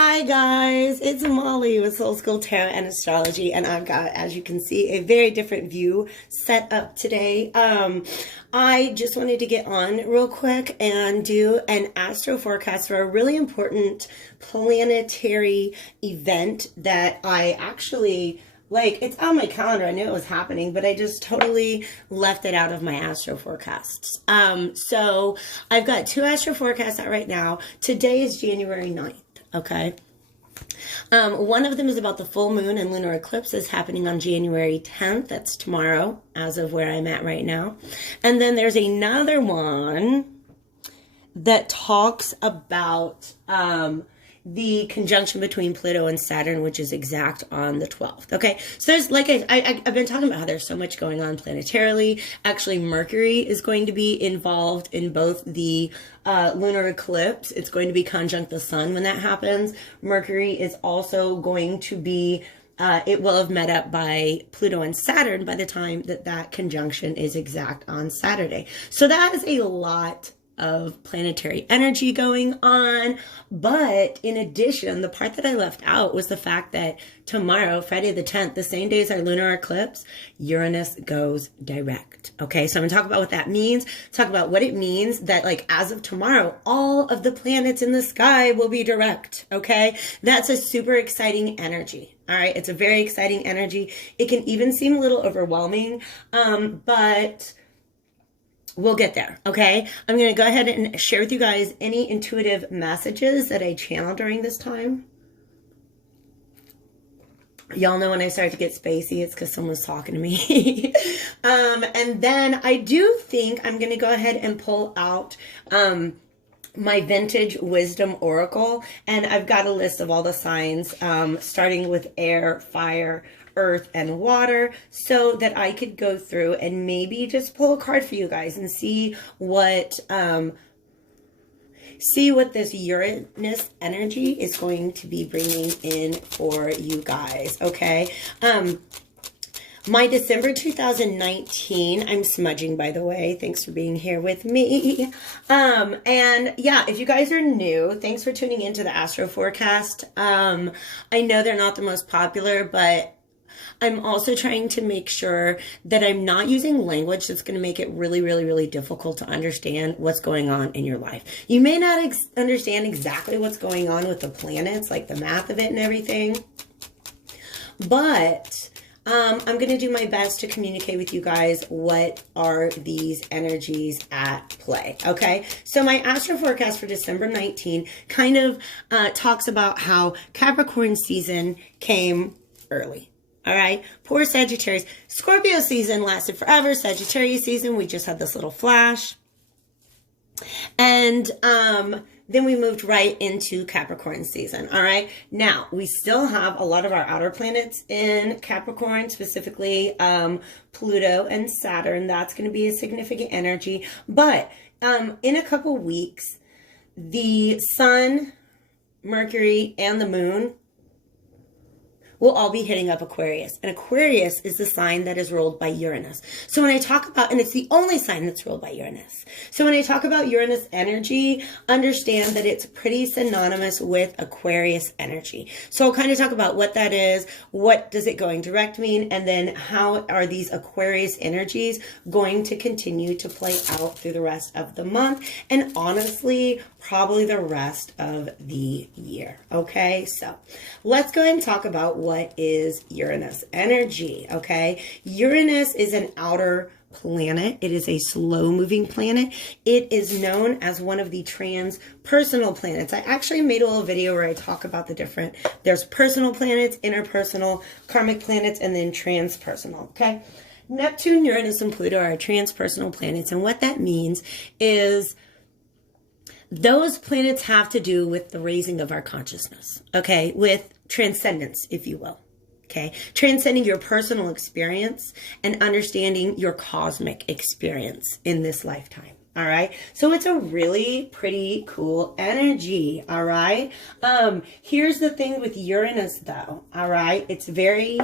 Hi guys, it's Molly with Soul School Tarot and Astrology, and I've got, as you can see, a very different view set up today. I just wanted to get on real quick and do an astro forecast for a really important planetary event that I actually, it's on my calendar. I knew it was happening, but I just totally left it out of my astro forecasts. So I've got two astro forecasts out right now. Today is January 9th. Okay. One of them is about the full moon and lunar eclipses happening on January 10th. That's tomorrow, as of where I'm at right now. And then there's another one that talks about the conjunction between Pluto and Saturn, which is exact on the 12th. Okay, so there's, I've been talking about how there's so much going on planetarily. Actually, Mercury is going to be involved in both the lunar eclipse. It's going to be conjunct the sun when that happens. Mercury is also going to be, it will have met up by Pluto and Saturn by the time that that conjunction is exact on Saturday. So that is a lot of planetary energy going on. But in addition, the part that I left out was the fact that tomorrow, Friday the 10th, the same day as our lunar eclipse, Uranus goes direct. Okay, so I'm gonna talk about what that means, talk about what it means that, as of tomorrow, all of the planets in the sky will be direct. Okay, that's a super exciting energy. All right, it's a very exciting energy. It can even seem a little overwhelming, but we'll get there, okay? I'm going to go ahead and share with you guys any intuitive messages that I channel during this time. Y'all know when I start to get spacey, it's because someone's talking to me. And then I do think I'm going to go ahead and pull out my vintage wisdom oracle. And I've got a list of all the signs, starting with air, fire, earth, and water, so that I could go through and maybe just pull a card for you guys and see what this Uranus energy is going to be bringing in for you guys. Okay. My December 2019, I'm smudging, by the way. Thanks for being here with me. And yeah, if you guys are new, thanks for tuning into the Astro Forecast. I know they're not the most popular, but I'm also trying to make sure that I'm not using language that's going to make it really, really, really difficult to understand what's going on in your life. You may not understand exactly what's going on with the planets, like the math of it and everything, but I'm going to do my best to communicate with you guys what are these energies at play, okay? So my astro forecast for December 19 kind of talks about how Capricorn season came early. All right, poor Sagittarius. Scorpio season lasted forever. Sagittarius season, we just had this little flash. And then we moved right into Capricorn season. All right, now we still have a lot of our outer planets in Capricorn, specifically Pluto and Saturn. That's going to be a significant energy. But in a couple weeks, the sun, Mercury, and the moon will all be hitting up Aquarius. And Aquarius is the sign that is ruled by Uranus. So when I talk about, and it's the only sign that's ruled by Uranus. So when I talk about Uranus energy, understand that it's pretty synonymous with Aquarius energy. So I'll kind of talk about what that is, what does it going direct mean, and then how are these Aquarius energies going to continue to play out through the rest of the month, and honestly, probably the rest of the year. Okay, so let's go ahead and talk about what is Uranus energy. Okay, Uranus is an outer planet. It is a slow-moving planet. It is known as one of the transpersonal planets. I actually made a little video where I talk about the different, there's personal planets, interpersonal, karmic planets, and then transpersonal. Okay, Neptune, Uranus, and Pluto are transpersonal planets, and what that means is those planets have to do with the raising of our consciousness, okay, with transcendence, if you will, okay, transcending your personal experience and understanding your cosmic experience in this lifetime. All right, so it's a really pretty cool energy. All right, here's the thing with Uranus, though. All right, it's very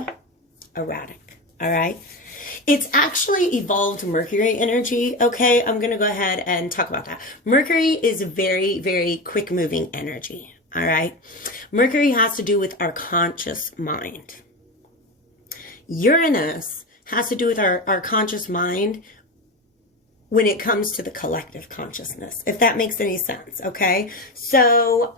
erratic. All right, it's actually evolved Mercury energy. Okay, I'm going to go ahead and talk about that. Mercury is very, very quick moving energy. all right? Mercury has to do with our conscious mind. Uranus has to do with our conscious mind when it comes to the collective consciousness, if that makes any sense, okay? So,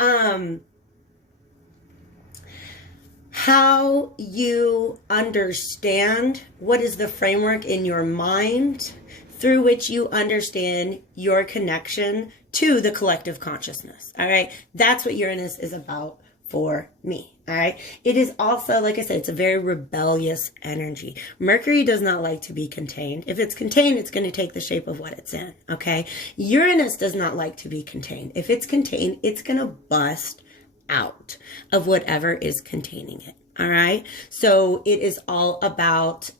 how you understand what is the framework in your mind through which you understand your connection to the collective consciousness, all right? That's what Uranus is about for me, all right? It is also, like I said, it's a very rebellious energy. Mercury does not like to be contained. If it's contained, it's going to take the shape of what it's in, okay? Uranus does not like to be contained. If it's contained, it's going to bust out of whatever is containing it, all right? So it is all about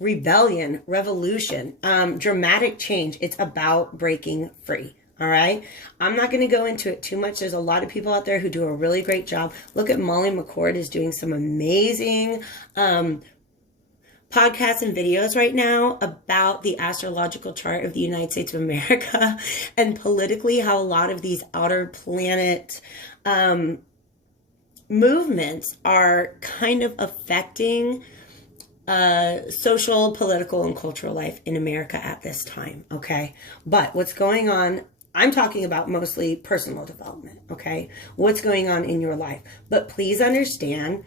rebellion, revolution, dramatic change. It's about breaking free. All right. I'm not going to go into it too much. There's a lot of people out there who do a really great job. Look at Molly McCord is doing some amazing podcasts and videos right now about the astrological chart of the United States of America and politically how a lot of these outer planet movements are kind of affecting social, political, and cultural life in America at this time. Okay. But what's going on, I'm talking about mostly personal development, okay? What's going on in your life. But please understand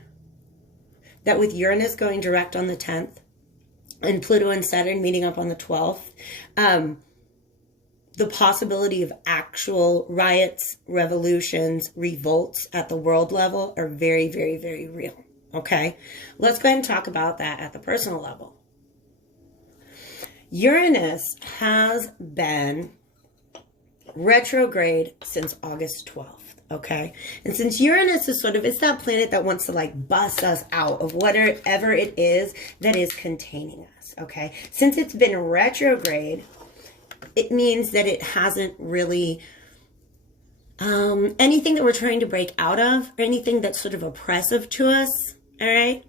that with Uranus going direct on the 10th and Pluto and Saturn meeting up on the 12th, the possibility of actual riots, revolutions, revolts at the world level are very, very, very real, okay? Let's go ahead and talk about that at the personal level. Uranus has been retrograde since August 12th, okay? And since Uranus is sort of, it's that planet that wants to like bust us out of whatever it is that is containing us, okay? Since it's been retrograde, it means that it hasn't really, anything that we're trying to break out of, or anything that's sort of oppressive to us, all right?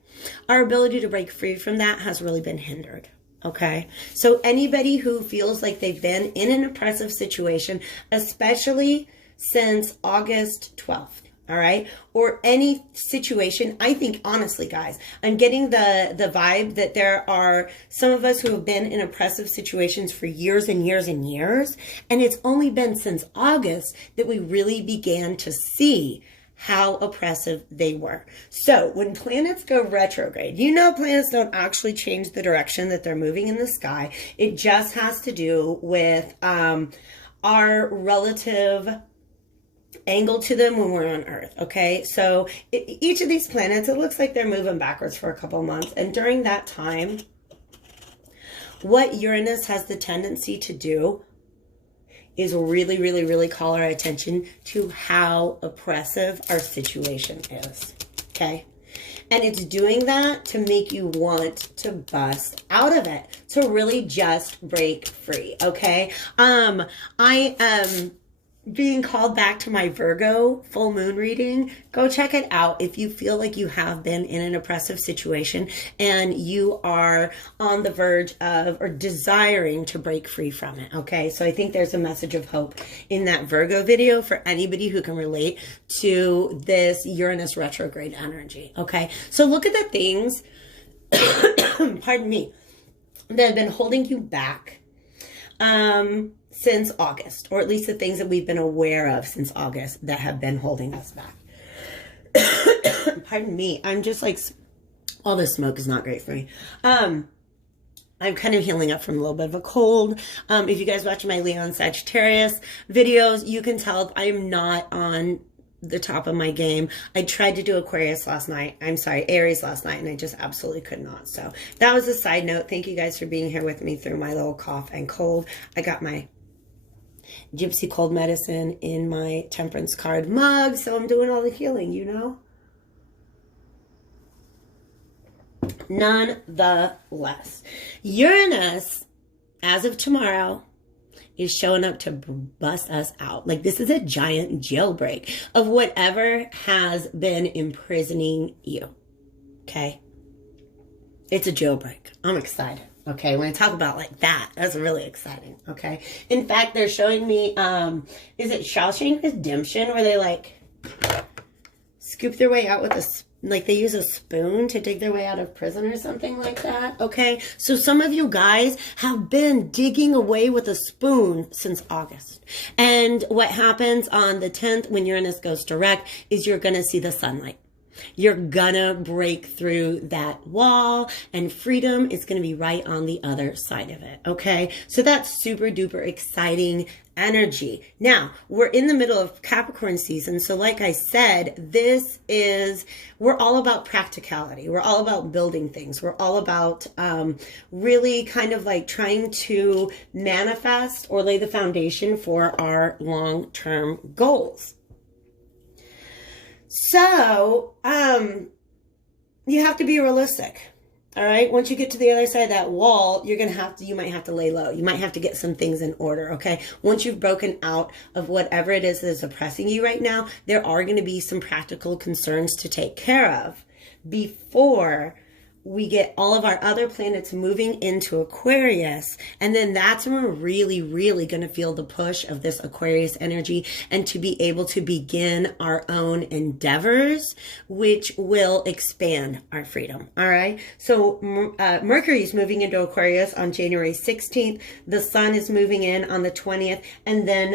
Our ability to break free from that has really been hindered. Okay, so anybody who feels like they've been in an oppressive situation, especially since August 12th, all right, or any situation, I think, honestly, guys, I'm getting the vibe that there are some of us who have been in oppressive situations for years and years and years, and it's only been since August that we really began to see how oppressive they were. So when planets go retrograde, you know planets don't actually change the direction that they're moving in the sky. It just has to do with our relative angle to them when we're on Earth, okay? So each of these planets, it looks like they're moving backwards for a couple of months. And during that time, what Uranus has the tendency to do is really, really, really call our attention to how oppressive our situation is, okay? And it's doing that to make you want to bust out of it, to really just break free, okay? I am being called back to my Virgo full moon reading. Go check it out if you feel like you have been in an oppressive situation and you are on the verge of or desiring to break free from it, okay? So I think there's a message of hope in that Virgo video for anybody who can relate to this Uranus retrograde energy, okay? So look at the things, pardon me, that have been holding you back since August, or at least the things that we've been aware of since August that have been holding us back. Pardon me. I'm just like, all this smoke is not great for me. I'm kind of healing up from a little bit of a cold. If you guys watch my Leo and Sagittarius videos, you can tell I am not on the top of my game. I tried to do Aries last night, and I just absolutely could not. So that was a side note. Thank you guys for being here with me through my little cough and cold. I got my Gypsy cold medicine in my temperance card mug, so I'm doing all the healing, you know? Nonetheless, Uranus, as of tomorrow, is showing up to bust us out. Like, this is a giant jailbreak of whatever has been imprisoning you, okay? It's a jailbreak. I'm excited. Okay, when I talk about like that, that's really exciting, okay? In fact, they're showing me, is it Shawshank Redemption, where they like scoop their way out with like they use a spoon to dig their way out of prison or something like that. Okay. So some of you guys have been digging away with a spoon since August. And what happens on the 10th when Uranus goes direct is you're going to see the sunlight. You're gonna break through that wall, and freedom is gonna be right on the other side of it, okay? So that's super duper exciting energy. Now, we're in the middle of Capricorn season, so like I said, we're all about practicality. We're all about building things. We're all about really kind of like trying to manifest or lay the foundation for our long-term goals. So, you have to be realistic. All right. Once you get to the other side of that wall, you might have to lay low. You might have to get some things in order. Okay. Once you've broken out of whatever it is that is oppressing you right now, there are going to be some practical concerns to take care of before we get all of our other planets moving into Aquarius. And then that's when we're really, really going to feel the push of this Aquarius energy and to be able to begin our own endeavors, which will expand our freedom. All right. So Mercury is moving into Aquarius on January 16th. The sun is moving in on the 20th. And then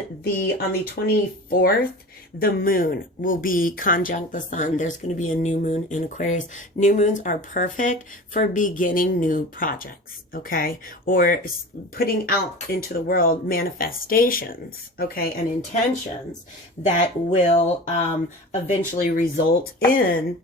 on the 24th, the moon will be conjunct the sun. There's going to be a new moon in Aquarius. New moons are perfect for beginning new projects, okay? Or putting out into the world manifestations, okay, and intentions that will eventually result in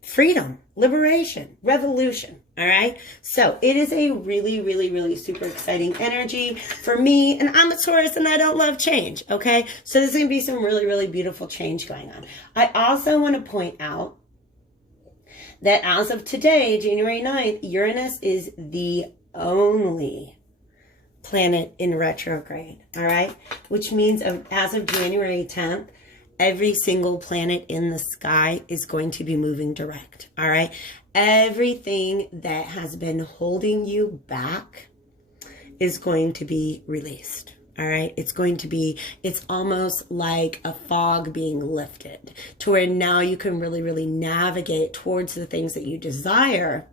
freedom, liberation, revolution. All right. So it is a really, really, really super exciting energy for me. And I'm a Taurus and I don't love change. Okay. So there's going to be some really, really beautiful change going on. I also want to point out that as of today, January 9th, Uranus is the only planet in retrograde. All right. Which means as of January 10th, every single planet in the sky is going to be moving direct. All right. Everything that has been holding you back is going to be released. All right. It's almost like a fog being lifted to where now you can really, really navigate towards the things that you desire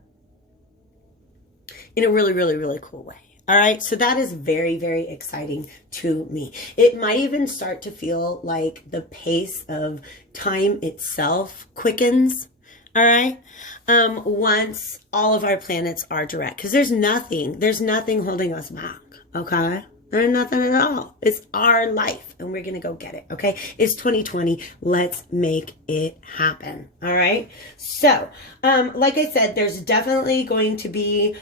in a really, really, really cool way. All right. So that is very, very exciting to me. It might even start to feel like the pace of time itself quickens. All right. Once all of our planets are direct, because there's nothing holding us back. Okay. There's nothing at all. It's our life and we're going to go get it. Okay. It's 2020. Let's make it happen. All right. So, like I said, there's definitely going to be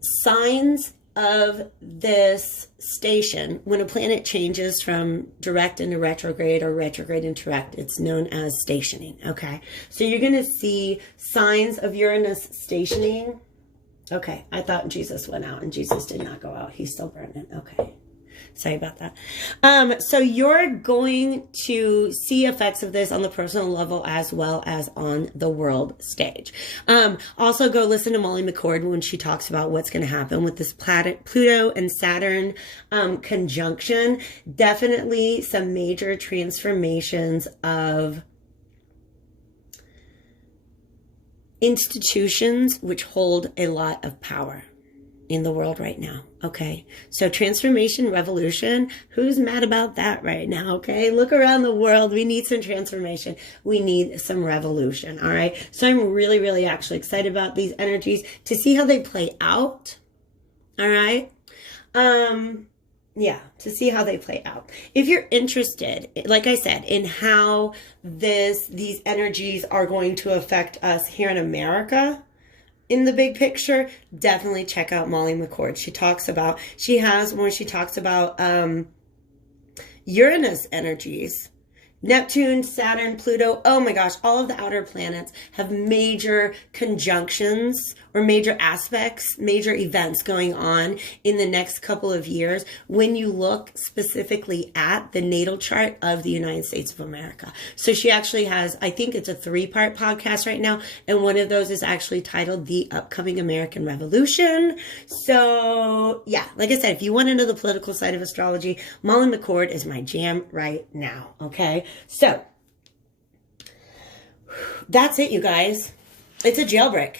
signs of this station when a planet changes from direct into retrograde or retrograde into direct. It's known as stationing. Okay. So you're going to see signs of Uranus stationing. Okay. I thought Jesus went out and Jesus did not go out. He's still burning. Okay. Sorry about that. So you're going to see effects of this on the personal level as well as on the world stage. Also go listen to Molly McCord when she talks about what's going to happen with this planet, Pluto and Saturn conjunction. Definitely some major transformations of institutions which hold a lot of power in the world right now. Okay. So transformation, revolution, who's mad about that right now? Okay. Look around the world. We need some transformation. We need some revolution. All right. So I'm really, really actually excited about these energies to see how they play out. All right. Yeah, to see how they play out. If you're interested, like I said, in how these energies are going to affect us here in America, in the big picture, definitely check out Molly McCord. She talks about Uranus energies Neptune, Saturn, Pluto, oh my gosh, all of the outer planets have major conjunctions or major aspects, major events going on in the next couple of years when you look specifically at the natal chart of the United States of America. So she actually has, I think it's a 3-part podcast right now, and one of those is actually titled The Upcoming American Revolution. So yeah, like I said, if you want to know the political side of astrology, Molly McCord is my jam right now, okay? So that's it, you guys. It's a jailbreak.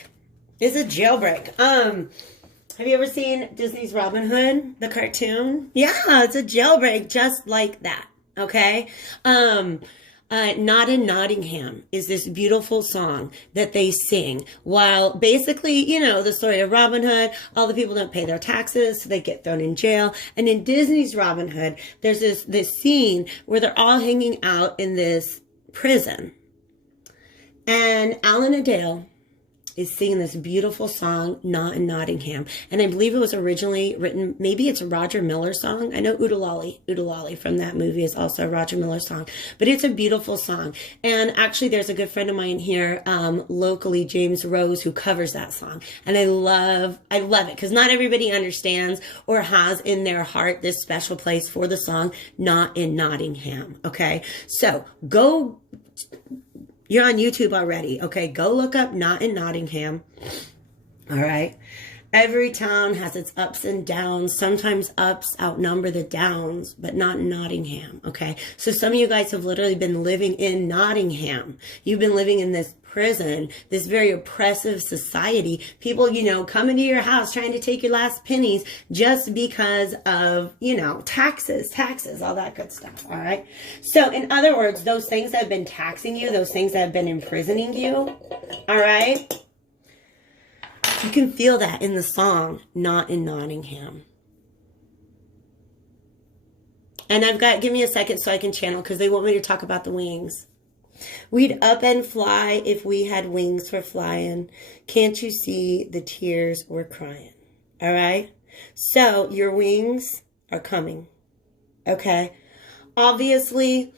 It's a jailbreak. Have you ever seen Disney's Robin Hood, the cartoon? Yeah, it's a jailbreak just like that. Okay. Not in Nottingham is this beautiful song that they sing while basically, you know, the story of Robin Hood, all the people don't pay their taxes, so they get thrown in jail. And in Disney's Robin Hood, there's this scene where they're all hanging out in this prison. And Alan Adale is singing this beautiful song, Not in Nottingham. And I believe it was originally written, maybe it's a Roger Miller song. I know Oodalali from that movie is also a Roger Miller song. But it's a beautiful song. And actually, there's a good friend of mine here, locally, James Rose, who covers that song. And I love it, because not everybody understands or has in their heart this special place for the song, Not in Nottingham. Okay? So, go... You're on YouTube already. Okay, go look up Not in Nottingham. All right. Every town has its ups and downs. Sometimes ups outnumber the downs, but not in Nottingham. Okay. So some of you guys have literally been living in Nottingham. You've been living in this prison, this very oppressive society. People, you know, come into your house trying to take your last pennies just because of, you know, taxes, all that good stuff. All right. So in other words, those things that have been taxing you, those things that have been imprisoning you. All right. You can feel that in the song, Not in Nottingham. And give me a second so I can channel, because they want me to talk about the wings. We'd up and fly if we had wings for flying. Can't you see the tears we're crying? All right? So your wings are coming. Okay? Obviously,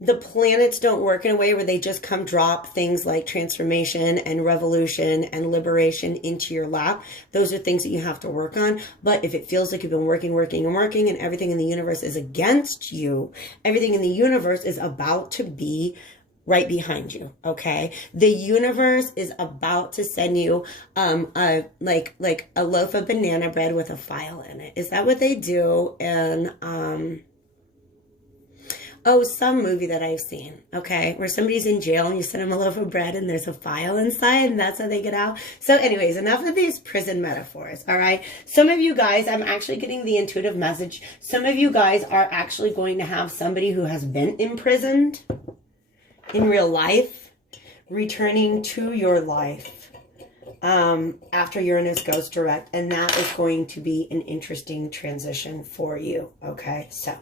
the planets don't work in a way where they just come drop things like transformation and revolution and liberation into your lap. Those are things that you have to work on. But if it feels like you've been working and everything in the universe is against you, everything in the universe is about to be right behind you. Okay. The universe is about to send you, like a loaf of banana bread with a file in it. Is that what they do? And, some movie that I've seen, okay, where somebody's in jail and you send them a loaf of bread and there's a file inside and that's how they get out. So anyways, enough of these prison metaphors, all right? Some of you guys, I'm actually getting the intuitive message. Some of you guys are actually going to have somebody who has been imprisoned in real life returning to your life after Uranus goes direct, and that is going to be an interesting transition for you, okay? So,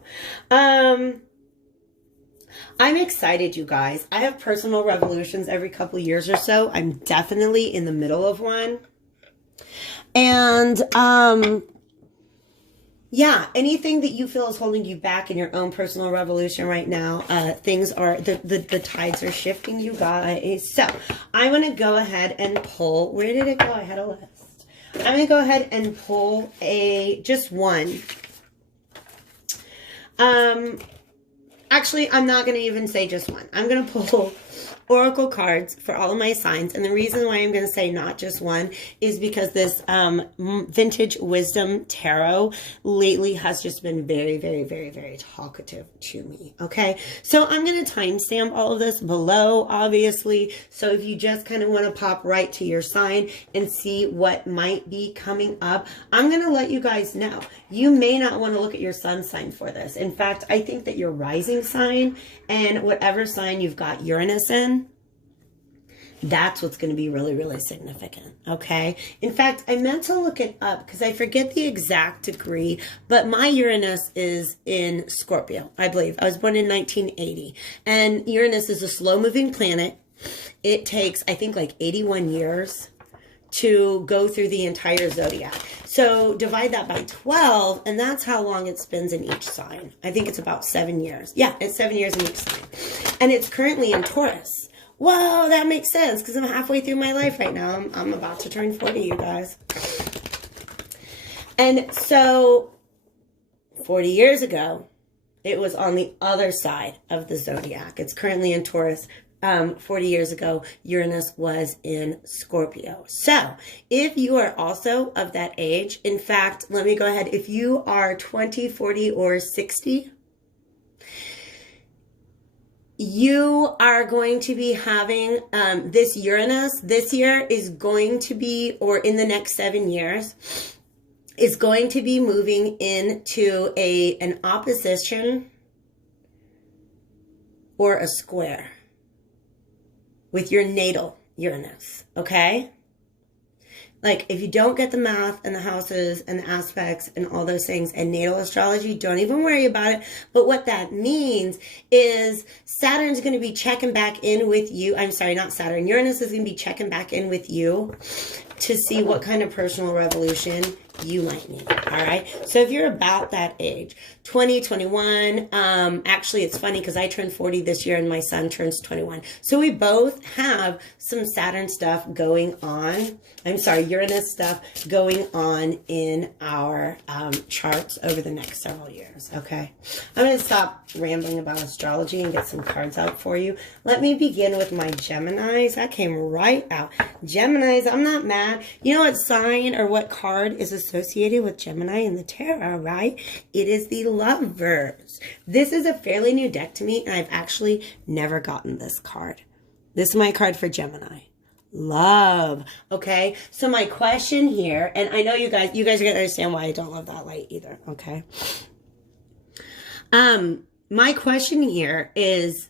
I'm excited, you guys. I have personal revolutions every couple years or so. I'm definitely in the middle of one. And, yeah, anything that you feel is holding you back in your own personal revolution right now, things are, the tides are shifting, you guys. So, I'm going to go ahead and pull, where did it go? I had a list. I'm going to go ahead and pull just one. Actually, I'm not going to even say just one. I'm going to pull oracle cards for all of my signs. And the reason why I'm going to say not just one is because this Vintage Wisdom Tarot lately has just been very, very, very, very talkative to me. Okay. So I'm going to timestamp all of this below, obviously. So if you just kind of want to pop right to your sign and see what might be coming up, I'm going to let you guys know. You may not want to look at your sun sign for this. In fact, I think that your rising sign and whatever sign you've got Uranus in, that's what's going to be really, really significant, okay? In fact, I meant to look it up because I forget the exact degree, but my Uranus is in Scorpio, I believe. I was born in 1980, and Uranus is a slow-moving planet. It takes, I think, like 81 years to go through the entire zodiac. So divide that by 12, and that's how long it spends in each sign. I think it's about 7 years. Yeah, it's 7 years in each sign. And it's currently in Taurus. Whoa, that makes sense because I'm halfway through my life right now. I'm about to turn 40, you guys. And so 40 years ago, it was on the other side of the zodiac. It's currently in Taurus. 40 years ago, Uranus was in Scorpio. So if you are also of that age, in fact, let me go ahead. If you are 20, 40, or 60, you are going to be having this Uranus this year is going to be, or in the next 7 years, is going to be moving into an opposition or a square with your natal Uranus, okay? Like, if you don't get the math and the houses and the aspects and all those things and natal astrology, don't even worry about it. But what that means is Saturn's going to be checking back in with you. I'm sorry, not Saturn. Uranus is going to be checking back in with you to see what kind of personal revolution you might need. All right. So if you're about that age, 20, 21, actually it's funny because I turned 40 this year and my son turns 21. So we both have some Saturn stuff going on. I'm sorry, Uranus stuff going on in our charts over the next several years. Okay. I'm going to stop rambling about astrology and get some cards out for you. Let me begin with my Geminis. That came right out. Geminis, I'm not mad. You know what sign or what card is associated with Gemini in the tarot, right? It is the Lovers. This is a fairly new deck to me, and I've actually never gotten this card. This is my card for Gemini. Love. Okay. So my question here, and I know you guys are going to understand why I don't love that light either. Okay. My question here is,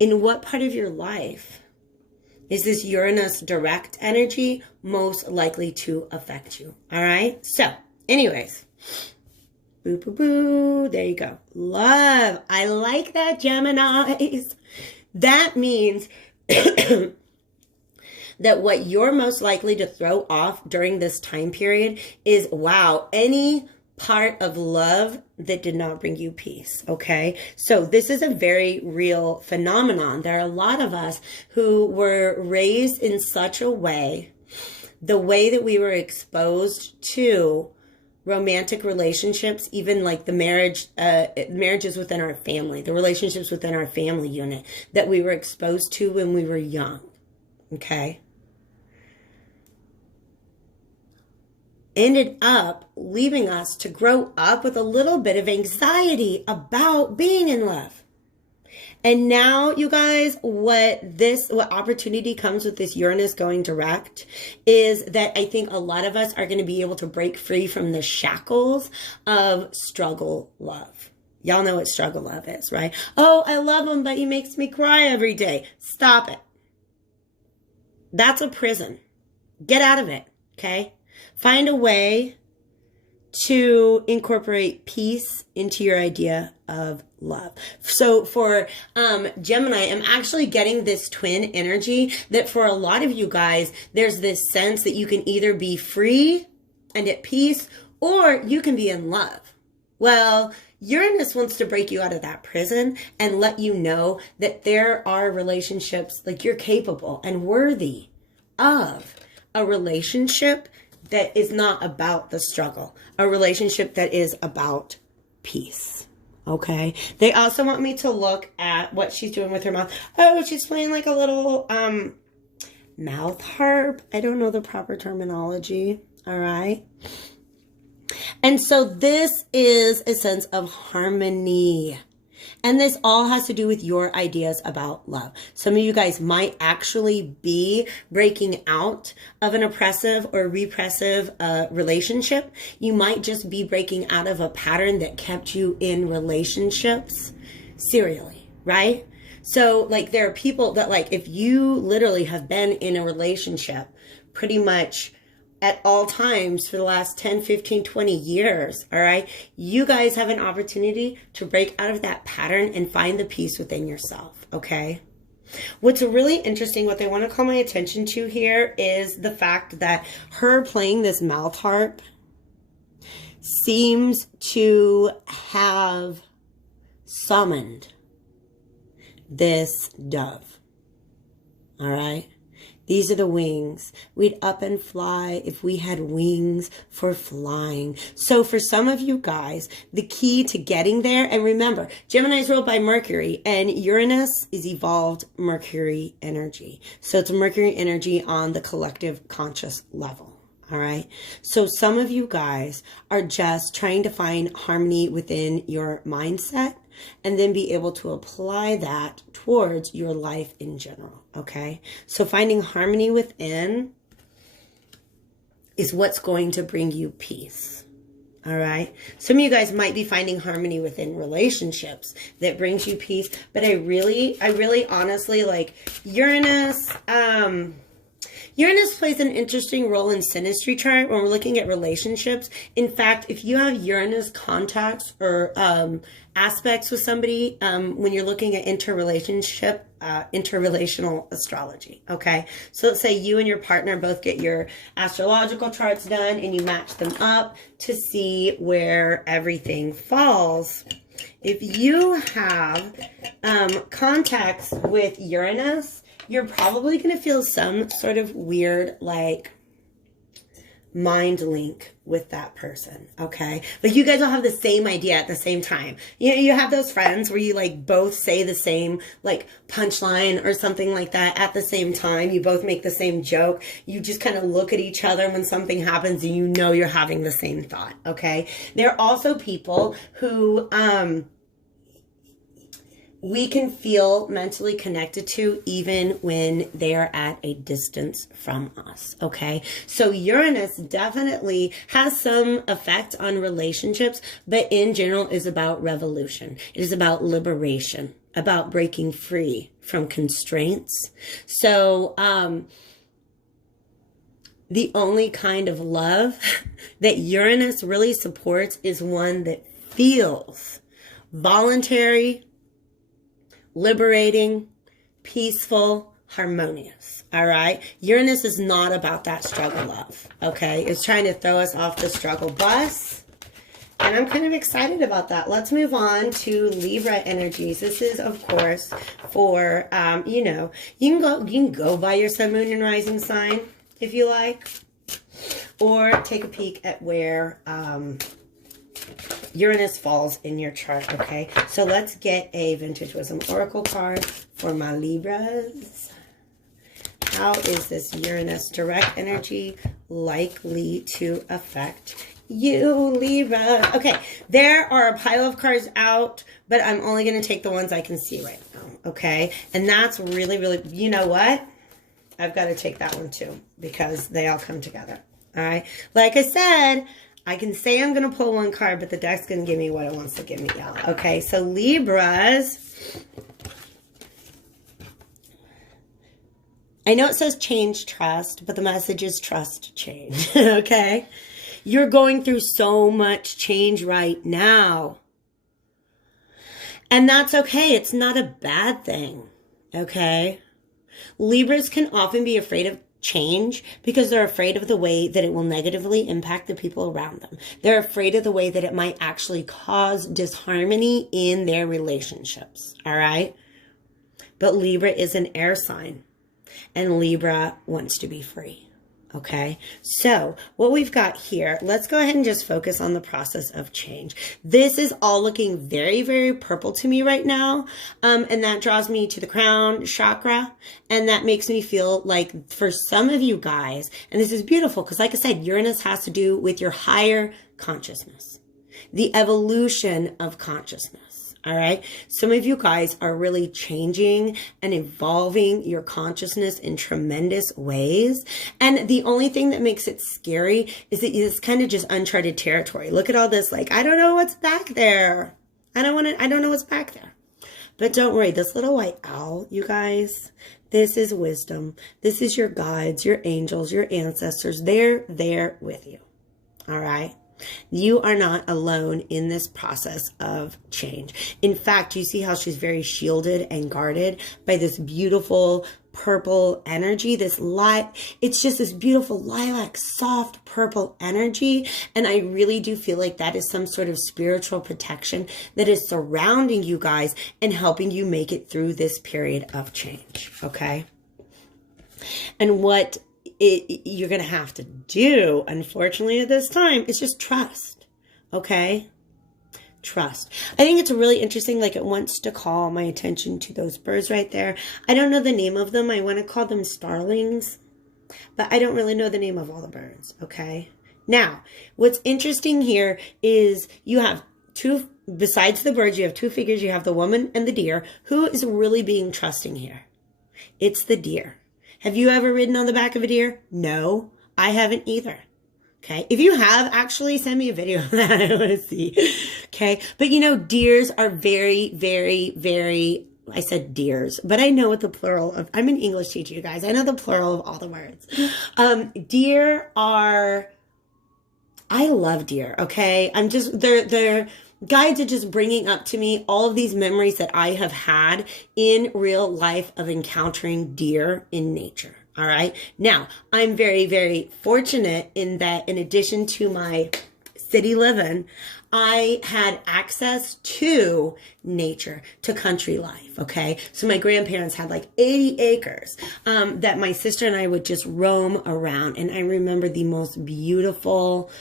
in what part of your life is this Uranus direct energy most likely to affect you? All right. So anyways, boo, boo, boo. There you go. Love. I like that, Geminis. That means that what you're most likely to throw off during this time period is, wow, any part of love that did not bring you peace. Okay. So this is a very real phenomenon. There are a lot of us who were raised in such a way, the way that we were exposed to romantic relationships, even like the marriages within our family, the relationships within our family unit that we were exposed to when we were young. Okay. Ended up leaving us to grow up with a little bit of anxiety about being in love. And now, you guys, what opportunity comes with this Uranus going direct is that I think a lot of us are going to be able to break free from the shackles of struggle love. Y'all know what struggle love is, right? Oh, I love him, but he makes me cry every day. Stop it. That's a prison. Get out of it, okay? Find a way to incorporate peace into your idea of love. So for Gemini, I'm actually getting this twin energy that for a lot of you guys, there's this sense that you can either be free and at peace, or you can be in love. Well, Uranus wants to break you out of that prison and let you know that there are relationships, like you're capable and worthy of a relationship that is not about the struggle, a relationship that is about peace. Okay. They also want me to look at what she's doing with her mouth. Oh, she's playing like a little mouth harp. I don't know the proper terminology. All right. And so this is a sense of harmony. And this all has to do with your ideas about love. Some of you guys might actually be breaking out of an oppressive or repressive relationship. You might just be breaking out of a pattern that kept you in relationships serially, right? So like there are people that like if you literally have been in a relationship pretty much at all times for the last 10, 15, 20 years, all right? You guys have an opportunity to break out of that pattern and find the peace within yourself, okay? What's really interesting, what they want to call my attention to here is the fact that her playing this mouth harp seems to have summoned this dove. All right. These are the wings. We'd up and fly if we had wings for flying. So for some of you guys, the key to getting there, and remember, Gemini is ruled by Mercury, and Uranus is evolved Mercury energy. So it's Mercury energy on the collective conscious level. All right. So some of you guys are just trying to find harmony within your mindset and then be able to apply that towards your life in general. Okay. So finding harmony within is what's going to bring you peace. All right. Some of you guys might be finding harmony within relationships that brings you peace. But I really honestly, like Uranus, Uranus plays an interesting role in synastry chart when we're looking at relationships. In fact, if you have Uranus contacts or aspects with somebody, when you're looking at interrelational astrology, okay? So let's say you and your partner both get your astrological charts done and you match them up to see where everything falls. If you have contacts with Uranus, you're probably going to feel some sort of weird, like, mind link with that person, okay? Like, you guys will have the same idea at the same time. You have those friends where you, like, both say the same, like, punchline or something like that at the same time. You both make the same joke. You just kind of look at each other when something happens and you know you're having the same thought, okay? There are also people who, we can feel mentally connected to even when they are at a distance from us, okay? So Uranus definitely has some effect on relationships, but in general is about revolution. It is about liberation, about breaking free from constraints. So the only kind of love that Uranus really supports is one that feels voluntary, liberating, peaceful, harmonious. All right. Uranus is not about that struggle love. Okay. It's trying to throw us off the struggle bus. And I'm kind of excited about that. Let's move on to Libra energies. This is, of course, for, you know, you can go by your sun, moon, and rising sign if you like, or take a peek at where, Uranus falls in your chart, okay? So let's get a Vintage Wisdom Oracle card for my Libras. How is this Uranus direct energy likely to affect you, Libra? Okay, there are a pile of cards out, but I'm only going to take the ones I can see right now, okay? And that's really, you know what? I've got to take that one too because they all come together, all right? Like I said, I can say I'm going to pull one card, but the deck's going to give me what it wants to give me, y'all. Okay, so Libras. I know it says change, trust, but the message is trust, change. Okay? You're going through so much change right now. And that's okay. It's not a bad thing. Okay? Libras can often be afraid of change because they're afraid of the way that it will negatively impact the people around them. They're afraid of the way that it might actually cause disharmony in their relationships. All right. But Libra is an air sign and Libra wants to be free. Okay, so what we've got here, let's go ahead and just focus on the process of change. This is all looking very purple to me right now. And that draws me to the crown chakra. And that makes me feel like for some of you guys, and this is beautiful because like I said, Uranus has to do with your higher consciousness, the evolution of consciousness. All right. Some of you guys are really changing and evolving your consciousness in tremendous ways. And the only thing that makes it scary is that it's kind of just uncharted territory. Look at all this. Like, I don't know what's back there. I don't know what's back there. But don't worry. This little white owl, you guys, this is wisdom. This is your guides, your angels, your ancestors. They're there with you. All right. You are not alone in this process of change. In fact, you see how she's very shielded and guarded by this beautiful purple energy, this light. It's just this beautiful lilac, soft purple energy. And I really do feel like that is some sort of spiritual protection that is surrounding you guys and helping you make it through this period of change. Okay. And what you're going to have to do, unfortunately, at this time, is just trust. Okay? Trust. I think it's really interesting. Like, it wants to call my attention to those birds right there. I don't know the name of them. I want to call them starlings, but I don't really know the name of all the birds. Okay? Now, what's interesting here is you have two, besides the birds, you have two figures. You have the woman and the deer. Who is really being trusting here? It's the deer. Have you ever ridden on the back of a deer? No, I haven't either. Okay. If you have, actually send me a video of that. I want to see. Okay. But you know, deers are very, very, very, I said deers, but I know what the plural of, I'm an English teacher, you guys. I know the plural of all the words. Deer are, I love deer. Okay. I'm just, they're guides are just bringing up to me all of these memories that I have had in real life of encountering deer in nature. All right. Now, I'm very, very fortunate in that in addition to my city living, I had access to nature, to country life. Okay. So my grandparents had like 80 acres that my sister and I would just roam around. And I remember the most beautiful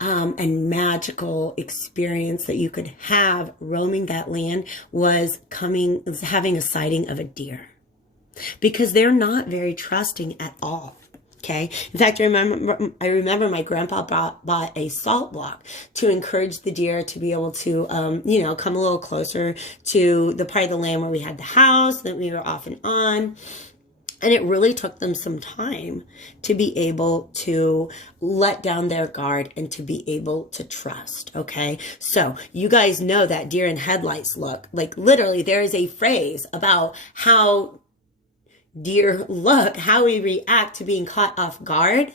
and magical experience that you could have roaming that land was having a sighting of a deer, because they're not very trusting at all. Okay. In fact, I remember my grandpa bought a salt block to encourage the deer to be able to, come a little closer to the part of the land where we had the house that we were off and on. And it really took them some time to be able to let down their guard and to be able to trust. Okay. So you guys know that deer in headlights look like, literally there is a phrase about how deer look, how we react to being caught off guard.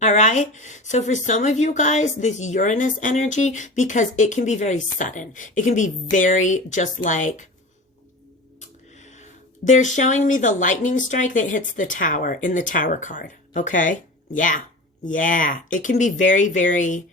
All right. So for some of you guys, this Uranus energy, because it can be very sudden, it can be very just like, they're showing me the lightning strike that hits the tower in the tower card. Okay. Yeah. Yeah. It can be very, very,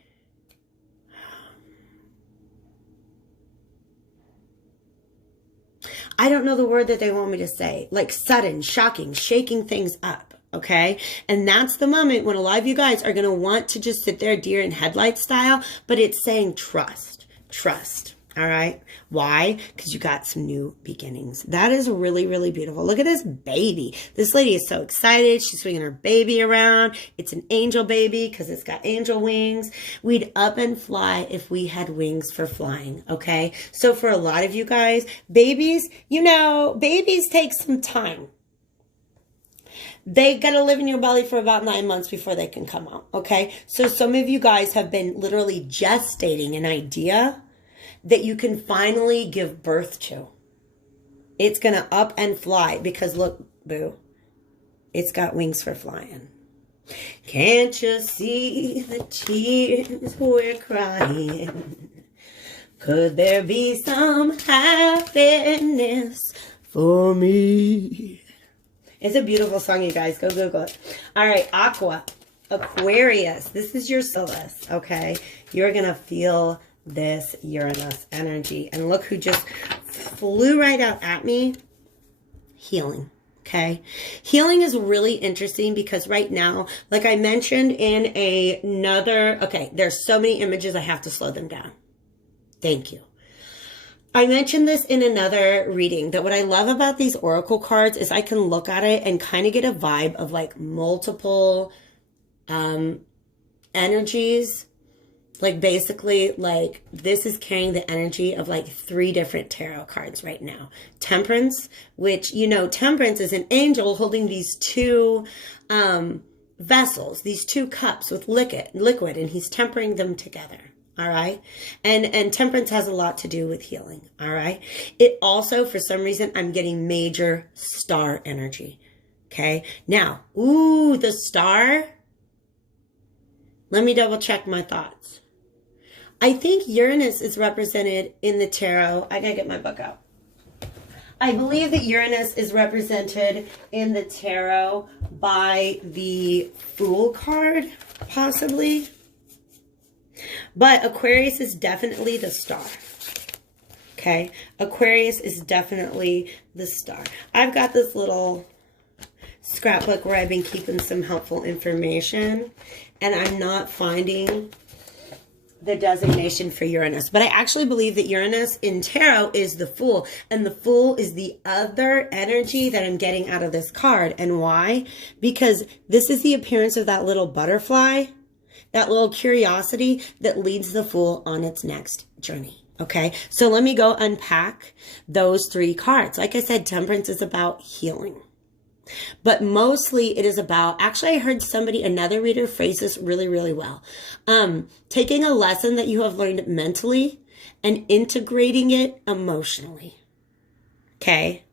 I don't know the word that they want me to say, like sudden, shocking, shaking things up. Okay. And that's the moment when a lot of you guys are going to want to just sit there deer in headlight style, but it's saying trust, trust. All right. Why? Because you got some new beginnings. That is really, really beautiful. Look at this baby. This lady is so excited. She's swinging her baby around. It's an angel baby because it's got angel wings. We'd up and fly if we had wings for flying. Okay. So for a lot of you guys, babies, babies take some time. They got to live in your belly for about 9 months before they can come out. Okay. So some of you guys have been literally gestating an idea that you can finally give birth to. It's going to up and fly because look, boo, it's got wings for flying. Can't you see the tears we're crying? Could there be some happiness for me? It's a beautiful song, you guys. Go Google it. All right, Aquarius. This is your solace, okay? You're going to feel this Uranus energy. And look who just flew right out at me. Healing. Okay. Healing is really interesting because right now, like I mentioned in there's so many images, I have to slow them down. Thank you. I mentioned this in another reading that what I love about these oracle cards is I can look at it and kind of get a vibe of like multiple energies. Like basically, like this is carrying the energy of like 3 different tarot cards right now. Temperance, which, Temperance is an angel holding these 2 vessels, these 2 cups with liquid, and he's tempering them together. All right. And temperance has a lot to do with healing. All right. It also, for some reason, I'm getting major star energy. Okay. Now, the star. Let me double check my thoughts. I think Uranus is represented in the tarot. I gotta get my book out. I believe that Uranus is represented in the tarot by the Fool card, possibly. But Aquarius is definitely the star. Okay? Aquarius is definitely the star. I've got this little scrapbook where I've been keeping some helpful information, and I'm not finding the designation for Uranus. But I actually believe that Uranus in tarot is the Fool, and the Fool is the other energy that I'm getting out of this card. And why? Because this is the appearance of that little butterfly, that little curiosity that leads the Fool on its next journey. Okay, so let me go unpack those three cards. Like I said, Temperance is about healing. But mostly it is about, actually I heard somebody, another reader phrase this really, really well. Taking a lesson that you have learned mentally and integrating it emotionally. Okay?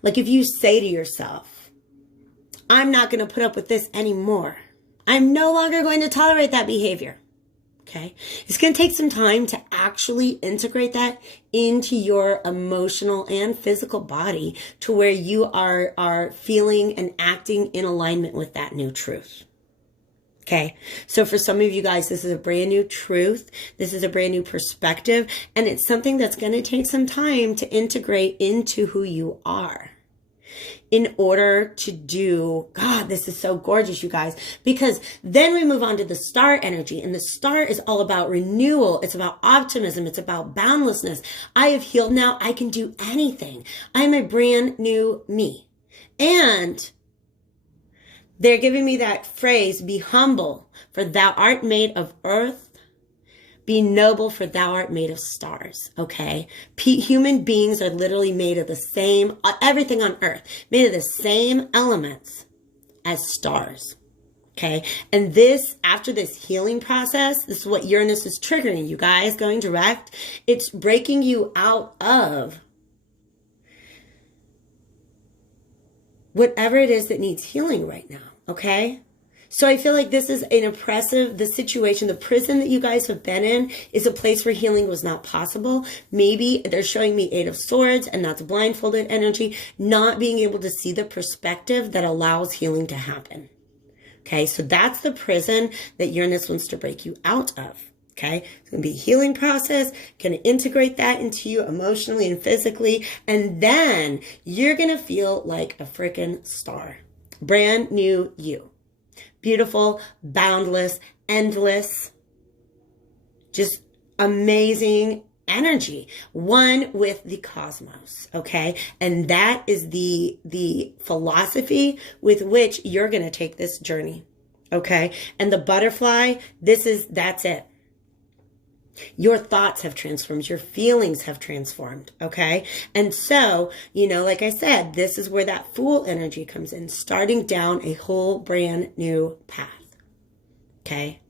Like if you say to yourself, I'm not going to put up with this anymore. I'm no longer going to tolerate that behavior. Okay? It's going to take some time to actually integrate that into your emotional and physical body to where you are feeling and acting in alignment with that new truth. Okay? So for some of you guys, this is a brand new truth. This is a brand new perspective. And it's something that's going to take some time to integrate into who you are. In order to do, God, this is so gorgeous, you guys, because then we move on to the star energy, and the star is all about renewal. It's about optimism. It's about boundlessness. I have healed now. I can do anything. I'm a brand new me. And they're giving me that phrase, be humble, for thou art made of earth. Be noble, for thou art made of stars, okay? Human beings are literally made of the same, everything on earth, made of the same elements as stars, okay? And this, after this healing process, this is what Uranus is triggering, you guys, going direct. It's breaking you out of whatever it is that needs healing right now, okay? So I feel like this is an oppressive, the situation, the prison that you guys have been in is a place where healing was not possible. Maybe they're showing me Eight of Swords, and that's blindfolded energy, not being able to see the perspective that allows healing to happen. Okay, so that's the prison that Uranus wants to break you out of. Okay, it's going to be a healing process, going to integrate that into you emotionally and physically, and then you're going to feel like a freaking star. Brand new you. Beautiful, boundless, endless, just amazing energy. One with the cosmos, okay? And that is the philosophy with which you're going to take this journey, okay? And the butterfly, that's it. Your thoughts have transformed. Your feelings have transformed. Okay. And so, like I said, this is where that Fool energy comes in, starting down a whole brand new path. Okay.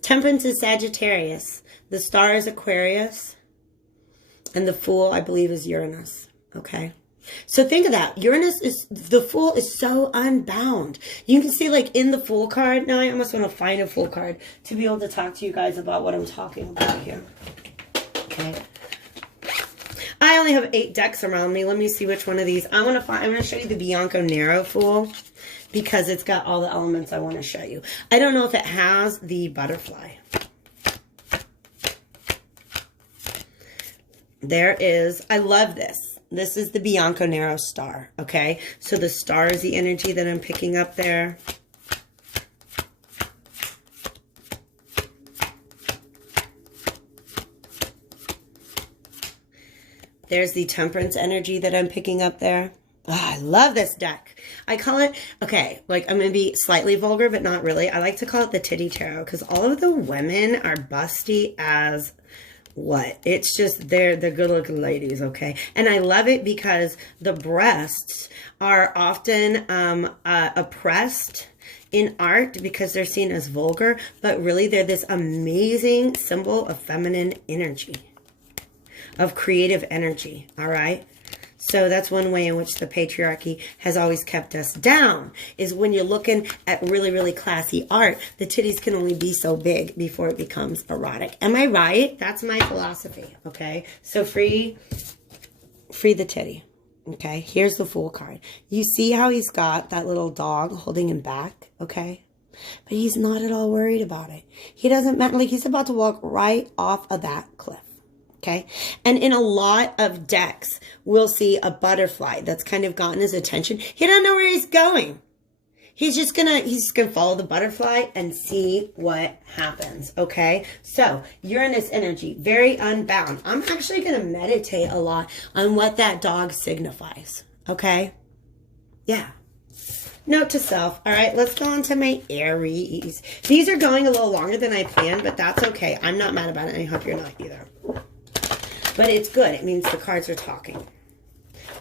Temperance is Sagittarius. The star is Aquarius. And the Fool, I believe, is Uranus. Okay. So think of that. The Fool is so unbound. You can see like in the Fool card. Now I almost want to find a Fool card to be able to talk to you guys about what I'm talking about here. Okay. I only have 8 decks around me. Let me see which one of these. I'm going to show you the Bianco Nero Fool because it's got all the elements I want to show you. I don't know if it has the butterfly. There is, I love this. This is the Bianco Nero star, okay? So the star is the energy that I'm picking up there. There's the Temperance energy that I'm picking up there. Oh, I love this deck. I call it, okay, like I'm going to be slightly vulgar, but not really. I like to call it the Titty Tarot because all of the women are busty as what? It's just, they're good looking ladies, okay? And I love it because the breasts are often oppressed in art because they're seen as vulgar, but really they're this amazing symbol of feminine energy, of creative energy, all right? So that's one way in which the patriarchy has always kept us down, is when you're looking at really, really classy art, the titties can only be so big before it becomes erotic. Am I right? That's my philosophy, okay? So free the titty, okay? Here's the Fool card. You see how he's got that little dog holding him back, okay? But he's not at all worried about it. He doesn't matter, like he's about to walk right off of that cliff. Okay. And in a lot of decks, we'll see a butterfly that's kind of gotten his attention. He doesn't know where he's going. He's just gonna follow the butterfly and see what happens. Okay. So Uranus energy, very unbound. I'm actually going to meditate a lot on what that dog signifies. Okay. Yeah. Note to self. All right, let's go on to my Aries. These are going a little longer than I planned, but that's okay. I'm not mad about it, and I hope you're not either. But it's good. It means the cards are talking.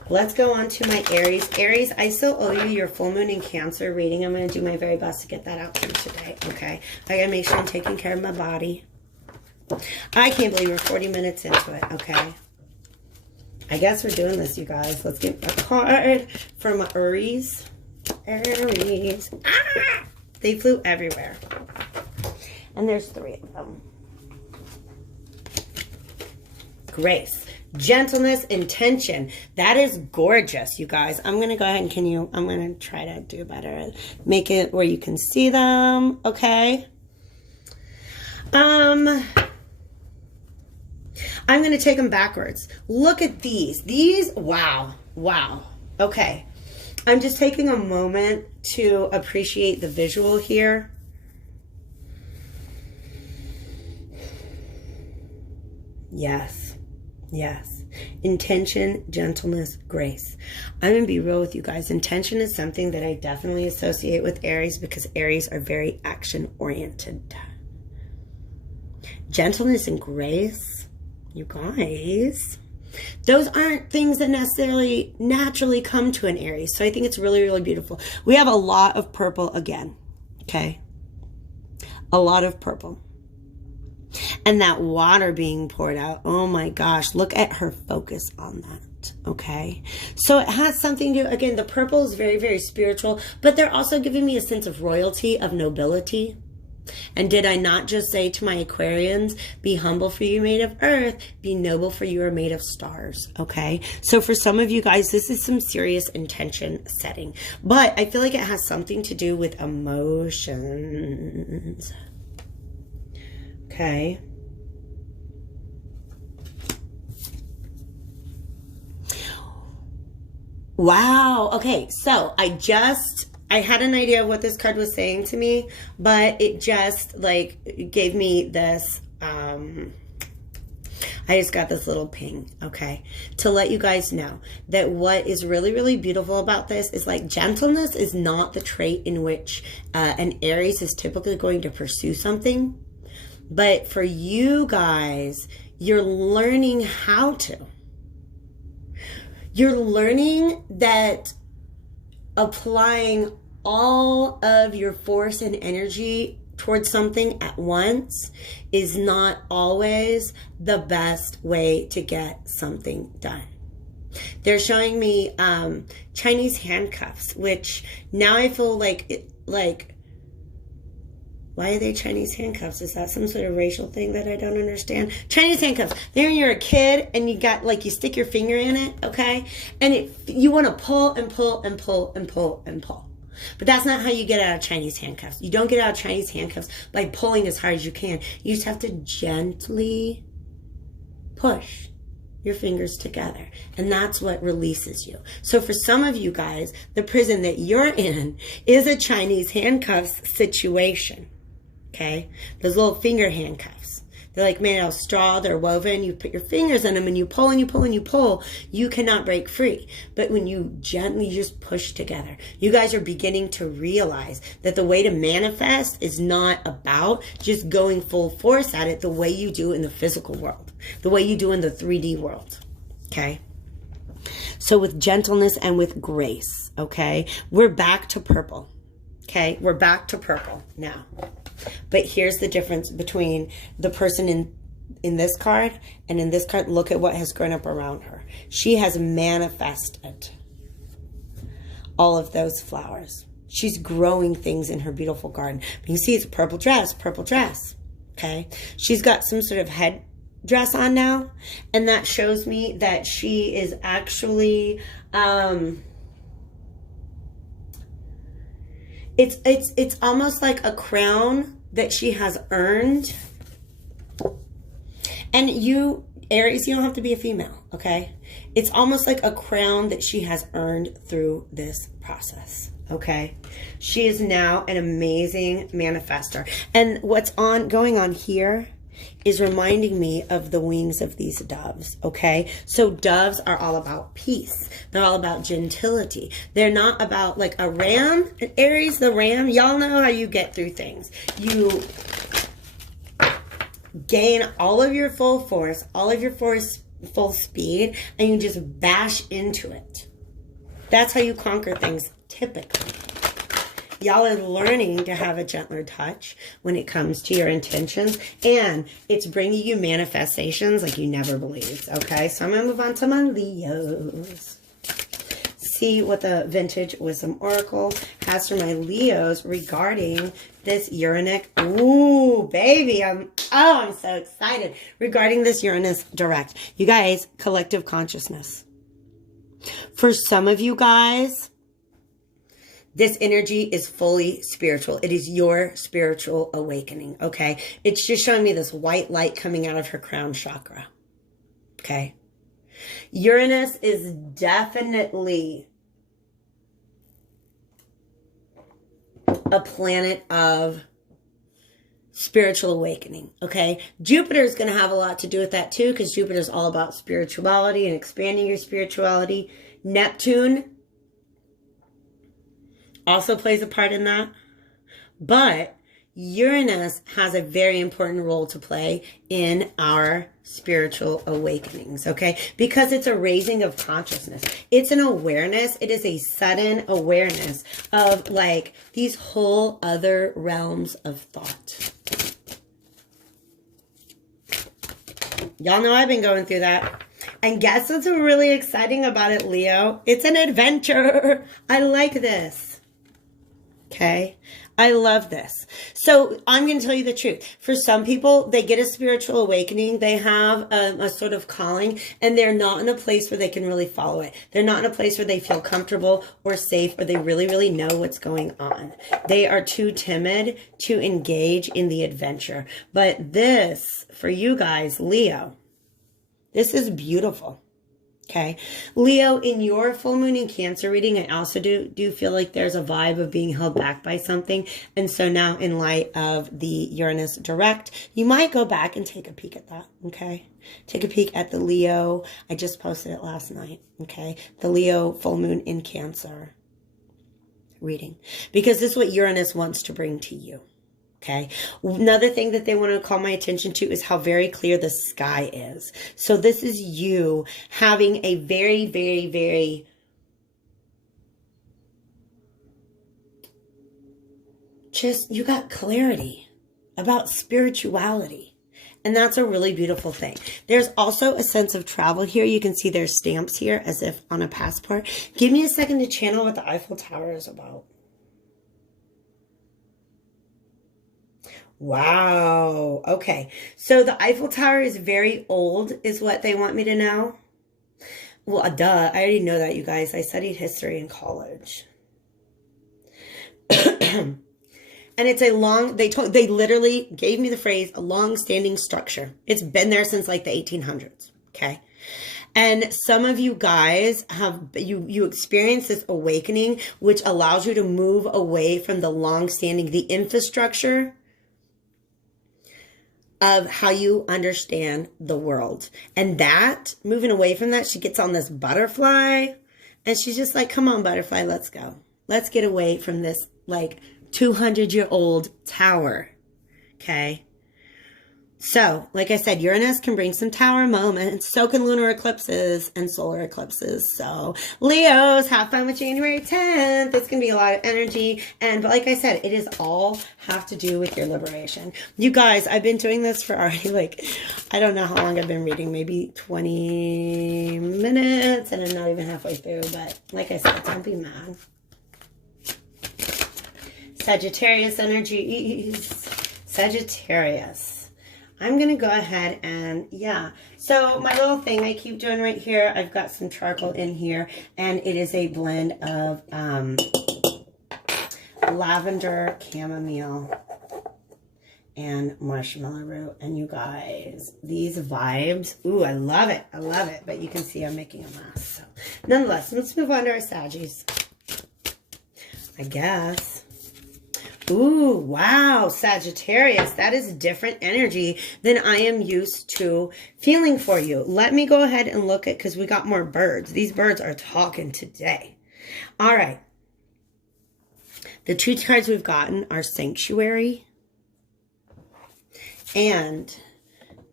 Let's go on to my Aries. Aries, I still owe you your full moon in Cancer reading. I'm going to do my very best to get that out to you today, okay? I got to make sure I'm taking care of my body. I can't believe we're 40 minutes into it, okay? I guess we're doing this, you guys. Let's get a card from Aries. Aries. Ah! They flew everywhere. And there's 3 of them. Grace, gentleness, intention. That is gorgeous, you guys. I'm going to go ahead and I'm going to try to do better. Make it where you can see them, okay? I'm going to take them backwards. Look at these. These, wow, wow. Okay. I'm just taking a moment to appreciate the visual here. Yes. Yes. Intention, gentleness, grace. I'm going to be real with you guys. Intention is something that I definitely associate with Aries because Aries are very action-oriented. Gentleness and grace, you guys, those aren't things that necessarily naturally come to an Aries. So I think it's really, really beautiful. We have a lot of purple again, okay? A lot of purple. And that water being poured out, oh my gosh, look at her focus on that, okay? So it has something to, again, the purple is very, very spiritual, but they're also giving me a sense of royalty, of nobility. And did I not just say to my Aquarians, be humble for you made of earth, be noble for you are made of stars, okay? So for some of you guys, this is some serious intention setting, but I feel like it has something to do with emotions. Okay. Wow. Okay. So I had an idea of what this card was saying to me, but it just like gave me this, I just got this little ping, okay, to let you guys know that what is really, really beautiful about this is like gentleness is not the trait in which an Aries is typically going to pursue something. But for you guys, you're learning how to. You're learning that applying all of your force and energy towards something at once is not always the best way to get something done. They're showing me Chinese handcuffs, which now I feel like why are they Chinese handcuffs? Is that some sort of racial thing that I don't understand? Chinese handcuffs. Then you're a kid and you got like you stick your finger in it, okay? And you want to pull and pull and pull and pull and pull. But that's not how you get out of Chinese handcuffs. You don't get out of Chinese handcuffs by pulling as hard as you can. You just have to gently push your fingers together. And that's what releases you. So for some of you guys, the prison that you're in is a Chinese handcuffs situation. Okay? Those little finger handcuffs. They're like made out of straw. They're woven. You put your fingers in them and you pull and you pull and you pull. You cannot break free. But when you gently just push together, you guys are beginning to realize that the way to manifest is not about just going full force at it the way you do in the physical world, the way you do in the 3D world. Okay? So with gentleness and with grace, okay, we're back to purple. Okay, we're back to purple now. But here's the difference between the person in in this card, and in this card, look at what has grown up around her. She has manifested all of those flowers. She's growing things in her beautiful garden. But you see, it's purple dress, okay? She's got some sort of head dress on now, and that shows me that she is actually, it's almost like a crown that she has earned. And you, Aries, you don't have to be a female, okay? It's almost like a crown that she has earned through this process, okay? She is now an amazing manifester. And what's going on here is reminding me of the wings of these doves, okay? So doves are all about peace. They're all about gentility. They're not about like a ram. Aries, the ram, y'all know how you get through things. You gain all of your full force, all of your full speed, and you just bash into it. That's how you conquer things typically. Y'all are learning to have a gentler touch when it comes to your intentions, and it's bringing you manifestations like you never believed, okay? So I'm going to move on to my Leos. See what the Vintage Wisdom Oracle has for my Leos regarding this Uranus. Ooh, baby, I'm so excited. Regarding this Uranus direct. You guys, collective consciousness. For some of you guys, this energy is fully spiritual. It is your spiritual awakening, okay? It's just showing me this white light coming out of her crown chakra, okay? Uranus is definitely a planet of spiritual awakening, okay? Jupiter is going to have a lot to do with that too, because Jupiter is all about spirituality and expanding your spirituality. Neptune also plays a part in that. But Uranus has a very important role to play in our spiritual awakenings, okay? Because it's a raising of consciousness. It's an awareness. It is a sudden awareness of like these whole other realms of thought. Y'all know I've been going through that. And guess what's really exciting about it, Leo? It's an adventure. I like this. Okay? I love this. So I'm going to tell you the truth. For some people, they get a spiritual awakening. They have a sort of calling, and they're not in a place where they can really follow it. They're not in a place where they feel comfortable or safe, or they really, really know what's going on. They are too timid to engage in the adventure. But this, for you guys, Leo, this is beautiful. Okay. Leo, in your full moon in Cancer reading, I also do feel like there's a vibe of being held back by something. And so now in light of the Uranus direct, you might go back and take a peek at that. Okay. Take a peek at the Leo. I just posted it last night. Okay. The Leo full moon in Cancer reading, because this is what Uranus wants to bring to you. Okay. Another thing that they want to call my attention to is how very clear the sky is. So this is you having a very, very, very you got clarity about spirituality. And that's a really beautiful thing. There's also a sense of travel here. You can see there's stamps here as if on a passport. Give me a second to channel what the Eiffel Tower is about. Wow. Okay. So the Eiffel Tower is very old, is what they want me to know. Well, duh. I already know that, you guys. I studied history in college. And it's a long, they literally gave me the phrase, a long-standing structure. It's been there since like the 1800s. Okay. And some of you guys have, you experience this awakening, which allows you to move away from the long-standing, the infrastructure of how you understand the world. And that, moving away from that, she gets on this butterfly and she's just like, come on, butterfly, let's go. Let's get away from this like 200-year-old tower. Okay. So, like I said, Uranus can bring some tower moments, so can lunar eclipses and solar eclipses. So, Leos, have fun with January 10th. It's going to be a lot of energy. But like I said, it is all have to do with your liberation. You guys, I've been doing this for already, like, I don't know how long I've been reading, maybe 20 minutes, and I'm not even halfway through. But like I said, don't be mad. Sagittarius energies. Sagittarius. I'm going to go ahead and, yeah. So my little thing I keep doing right here, I've got some charcoal in here, and it is a blend of lavender, chamomile, and marshmallow root. And you guys, these vibes, ooh, I love it. I love it. But you can see I'm making a mess. So nonetheless, let's move on to our Saggies, I guess. Ooh, wow, Sagittarius, that is a different energy than I am used to feeling for you. Let me go ahead and look at, because we got more birds. These birds are talking today. All right. The two cards we've gotten are Sanctuary and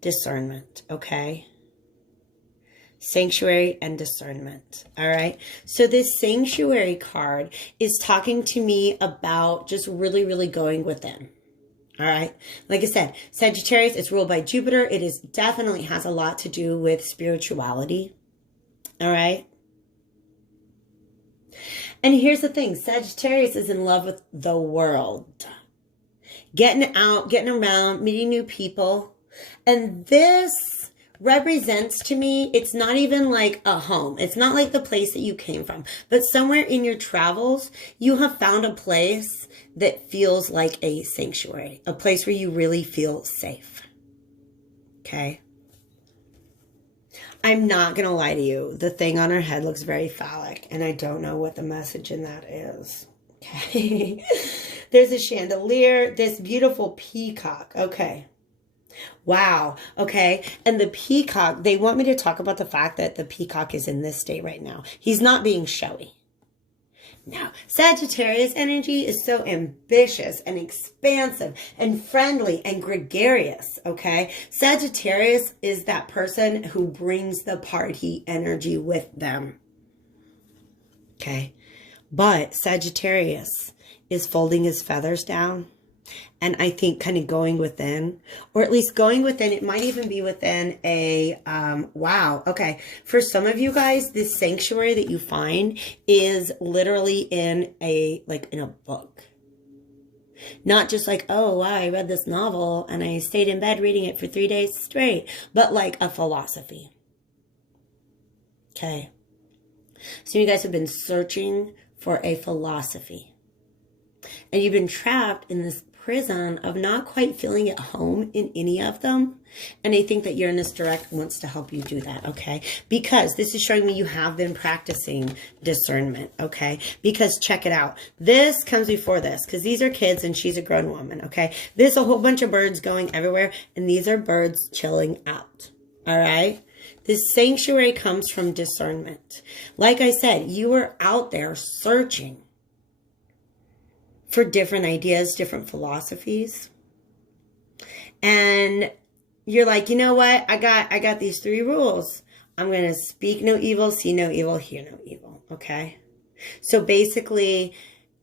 Discernment, okay? Sanctuary and Discernment. All right. So this Sanctuary card is talking to me about just really, really going within. All right. Like I said, Sagittarius, it's ruled by Jupiter. It is definitely has a lot to do with spirituality. All right. And here's the thing. Sagittarius is in love with the world. Getting out, getting around, meeting new people. And this represents to me, it's not even like a home. It's not like the place that you came from. But somewhere in your travels, you have found a place that feels like a sanctuary. A place where you really feel safe. Okay? I'm not going to lie to you. The thing on her head looks very phallic. And I don't know what the message in that is. Okay? There's a chandelier. This beautiful peacock. Okay. Wow. Okay. And the peacock, they want me to talk about the fact that the peacock is in this state right now. He's not being showy. No. Sagittarius energy is so ambitious and expansive and friendly and gregarious. Okay. Sagittarius is that person who brings the party energy with them. Okay. But Sagittarius is folding his feathers down. And I think kind of going within, or at least going within, it might even be within a, wow. Okay. For some of you guys, this sanctuary that you find is literally in a, like in a book. Not just like, oh, wow, I read this novel and I stayed in bed reading it for 3 days straight, but like a philosophy. Okay. So you guys have been searching for a philosophy. And you've been trapped in this prison of not quite feeling at home in any of them. And I think that Uranus Direct wants to help you do that, okay? Because this is showing me you have been practicing discernment, okay? Because check it out. This comes before this, because these are kids and she's a grown woman, okay? There's a whole bunch of birds going everywhere, and these are birds chilling out, all right? This sanctuary comes from discernment. Like I said, you were out there searching for different ideas, different philosophies. And you're like, you know what? I got these 3 rules. I'm going to speak no evil, see no evil, hear no evil. Okay. So basically,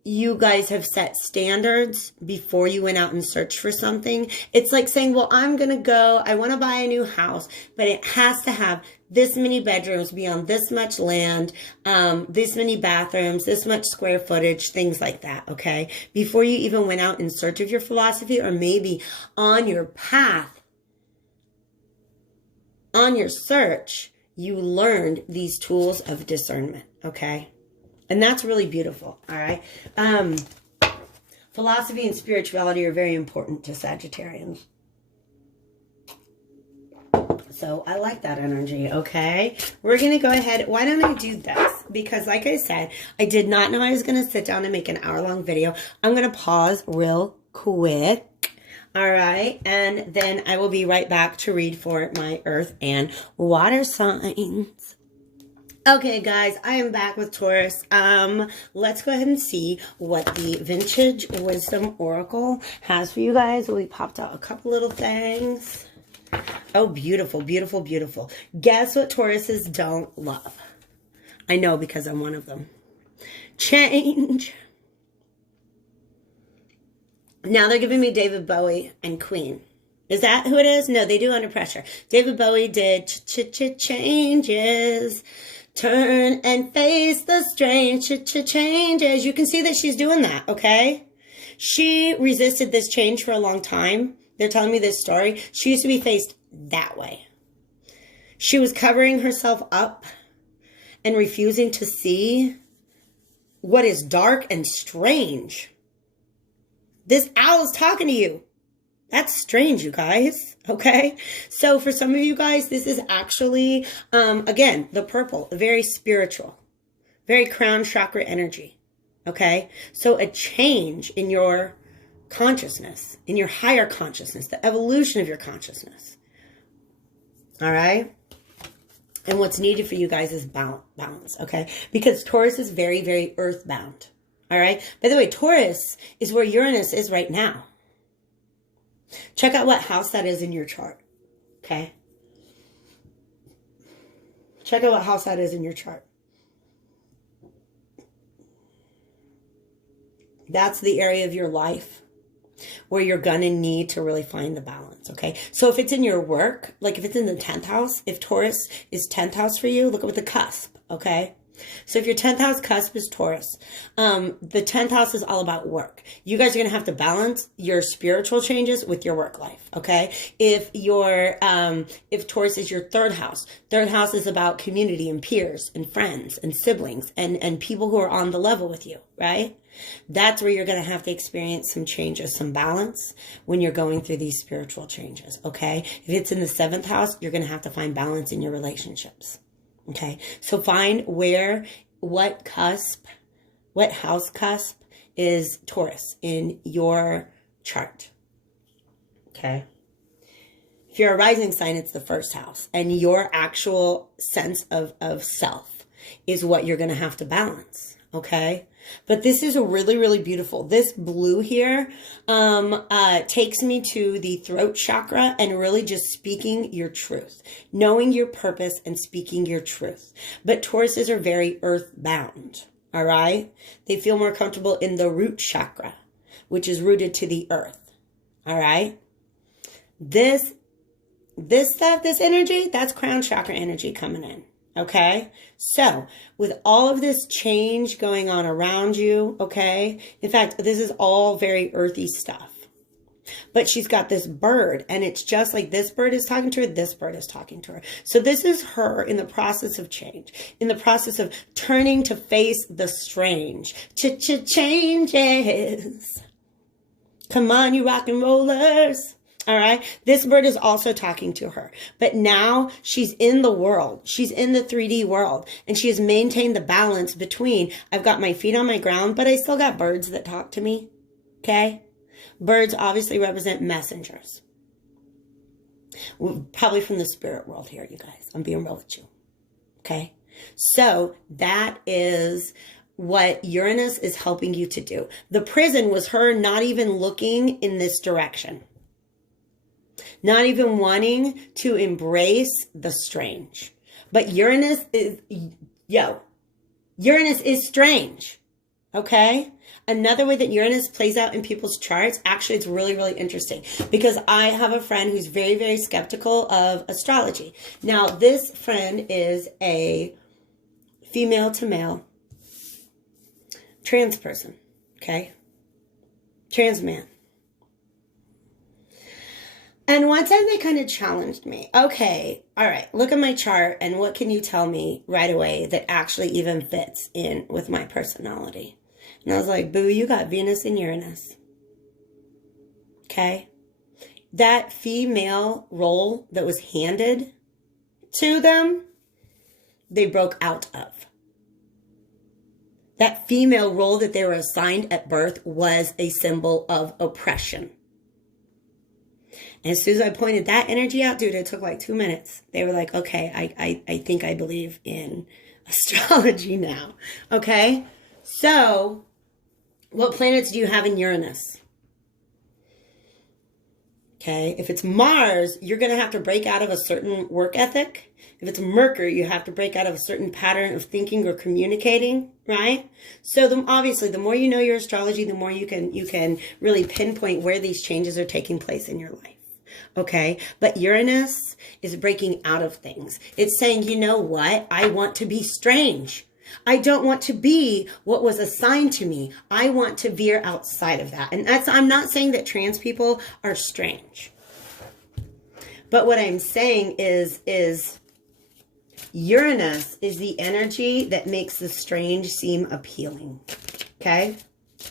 you guys have set standards before you went out and searched for something. It's like saying, well, I'm going to go, I want to buy a new house, but it has to have this many bedrooms, be on this much land, this many bathrooms, this much square footage, things like that, okay? Before you even went out in search of your philosophy, or maybe on your path, on your search, you learned these tools of discernment, okay? And that's really beautiful, all right? Philosophy and spirituality are very important to Sagittarians. So I like that energy, okay? We're going to go ahead. Why don't I do this? Because like I said, I did not know I was going to sit down and make an hour-long video. I'm going to pause real quick, all right? And then I will be right back to read for my earth and water signs. Okay, guys, I am back with Taurus. Let's go ahead and see what the Vintage Wisdom Oracle has for you guys. We popped out a couple little things. Oh, beautiful, beautiful, beautiful. Guess what Tauruses don't love? I know because I'm one of them. Change. Now they're giving me David Bowie and Queen. Is that who it is? No, they do Under Pressure. David Bowie did changes. Turn and face the strange changes. You can see that she's doing that, okay? She resisted this change for a long time. They're telling me this story. She used to be faced that way. She was covering herself up and refusing to see what is dark and strange. This owl is talking to you. That's strange, you guys. Okay? So for some of you guys, this is actually, again, the purple, very spiritual, very crown chakra energy. Okay? So a change in your consciousness, in your higher consciousness, the evolution of your consciousness. All right? And what's needed for you guys is balance, okay? Because Taurus is very, very earthbound. All right? By the way, Taurus is where Uranus is right now. Check out what house that is in your chart, okay? Check out what house that is in your chart. That's the area of your life where you're going to need to really find the balance, okay? So if it's in your work, like if it's in the 10th house, if Taurus is 10th house for you, look at the cusp, okay? So if your 10th house cusp is Taurus, the 10th house is all about work. You guys are going to have to balance your spiritual changes with your work life, okay? If Taurus is your third house is about community and peers and friends and siblings and people who are on the level with you, right? That's where you're going to have to experience some changes, some balance when you're going through these spiritual changes, okay? If it's in the 7th house, you're going to have to find balance in your relationships. Okay, so find what house cusp is Taurus in your chart. Okay. If you're a rising sign, it's the 1st house. And your actual sense of self is what you're going to have to balance. Okay. But this is really, really beautiful. This blue here takes me to the throat chakra and really just speaking your truth, knowing your purpose and speaking your truth. But Tauruses are very earthbound, all right? They feel more comfortable in the root chakra, which is rooted to the earth, all right? This stuff, this energy, that's crown chakra energy coming in. Okay, so with all of this change going on around you, okay, in fact, this is all very earthy stuff. But she's got this bird, and it's just like this bird is talking to her, this bird is talking to her. So this is her in the process of change, in the process of turning to face the strange. Changes. Come on, you rock and rollers. All right. This bird is also talking to her, but now she's in the world. She's in the 3D world, and she has maintained the balance between I've got my feet on my ground, but I still got birds that talk to me. Okay. Birds obviously represent messengers. Probably from the spirit world here, you guys. I'm being real with you. Okay. So that is what Uranus is helping you to do. The prison was her not even looking in this direction. Not even wanting to embrace the strange. But Uranus is strange. Okay? Another way that Uranus plays out in people's charts, actually it's really, really interesting. Because I have a friend who's very, very skeptical of astrology. Now, this friend is a female to male trans person. Okay? Trans man. And one time they kind of challenged me. Okay, all right, look at my chart and what can you tell me right away that actually even fits in with my personality? And I was like, boo, you got Venus and Uranus. Okay? That female role that was handed to them, they broke out of. That female role that they were assigned at birth was a symbol of oppression. And as soon as I pointed that energy out, dude, it took like 2 minutes. They were like, okay, I think I believe in astrology now. Okay? So, what planets do you have in Uranus? Okay. If it's Mars, you're going to have to break out of a certain work ethic. If it's Mercury, you have to break out of a certain pattern of thinking or communicating, right? So obviously, the more you know your astrology, the more you can really pinpoint where these changes are taking place in your life. Okay. But Uranus is breaking out of things. It's saying, you know what? I want to be strange. I don't want to be what was assigned to me. I want to veer outside of that. And I'm not saying that trans people are strange. But what I'm saying is Uranus is the energy that makes the strange seem appealing. Okay?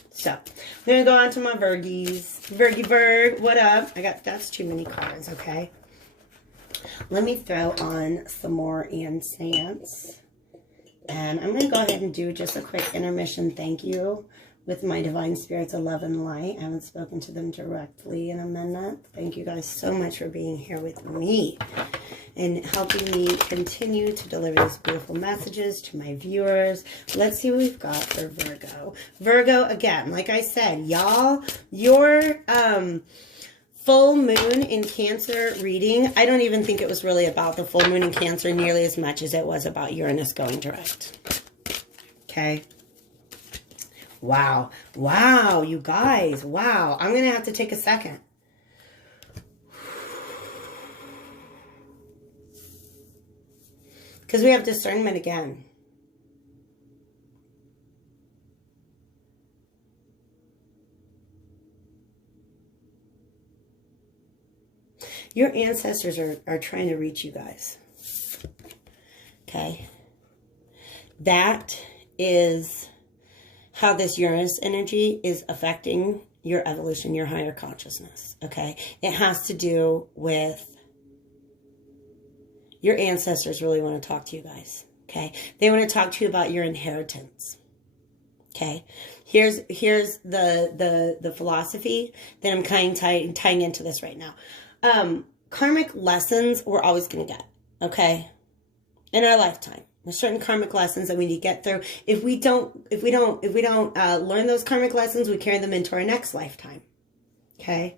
So, I'm going to go on to my Virgies. Virg, what up? That's too many cards, okay? Let me throw on some more incense. And I'm going to go ahead and do just a quick intermission thank you with my divine spirits of love and light. I haven't spoken to them directly in a minute. Thank you guys so much for being here with me and helping me continue to deliver these beautiful messages to my viewers. Let's see what we've got for Virgo. Virgo, again, like I said, y'all, your full moon in Cancer reading, I don't even think it was really about the full moon in Cancer nearly as much as it was about Uranus going direct. Okay. Wow. Wow, you guys. Wow. I'm going to have to take a second. Because we have discernment again. Your ancestors are trying to reach you guys. Okay. That is how this Uranus energy is affecting your evolution, your higher consciousness. Okay. It has to do with your ancestors really want to talk to you guys. Okay. They want to talk to you about your inheritance. Okay. Here's the philosophy that I'm kind of tying into this right now. Karmic lessons we're always going to get, okay, in our lifetime. There's certain karmic lessons that we need to get through. If we don't learn those karmic lessons, we carry them into our next lifetime, okay?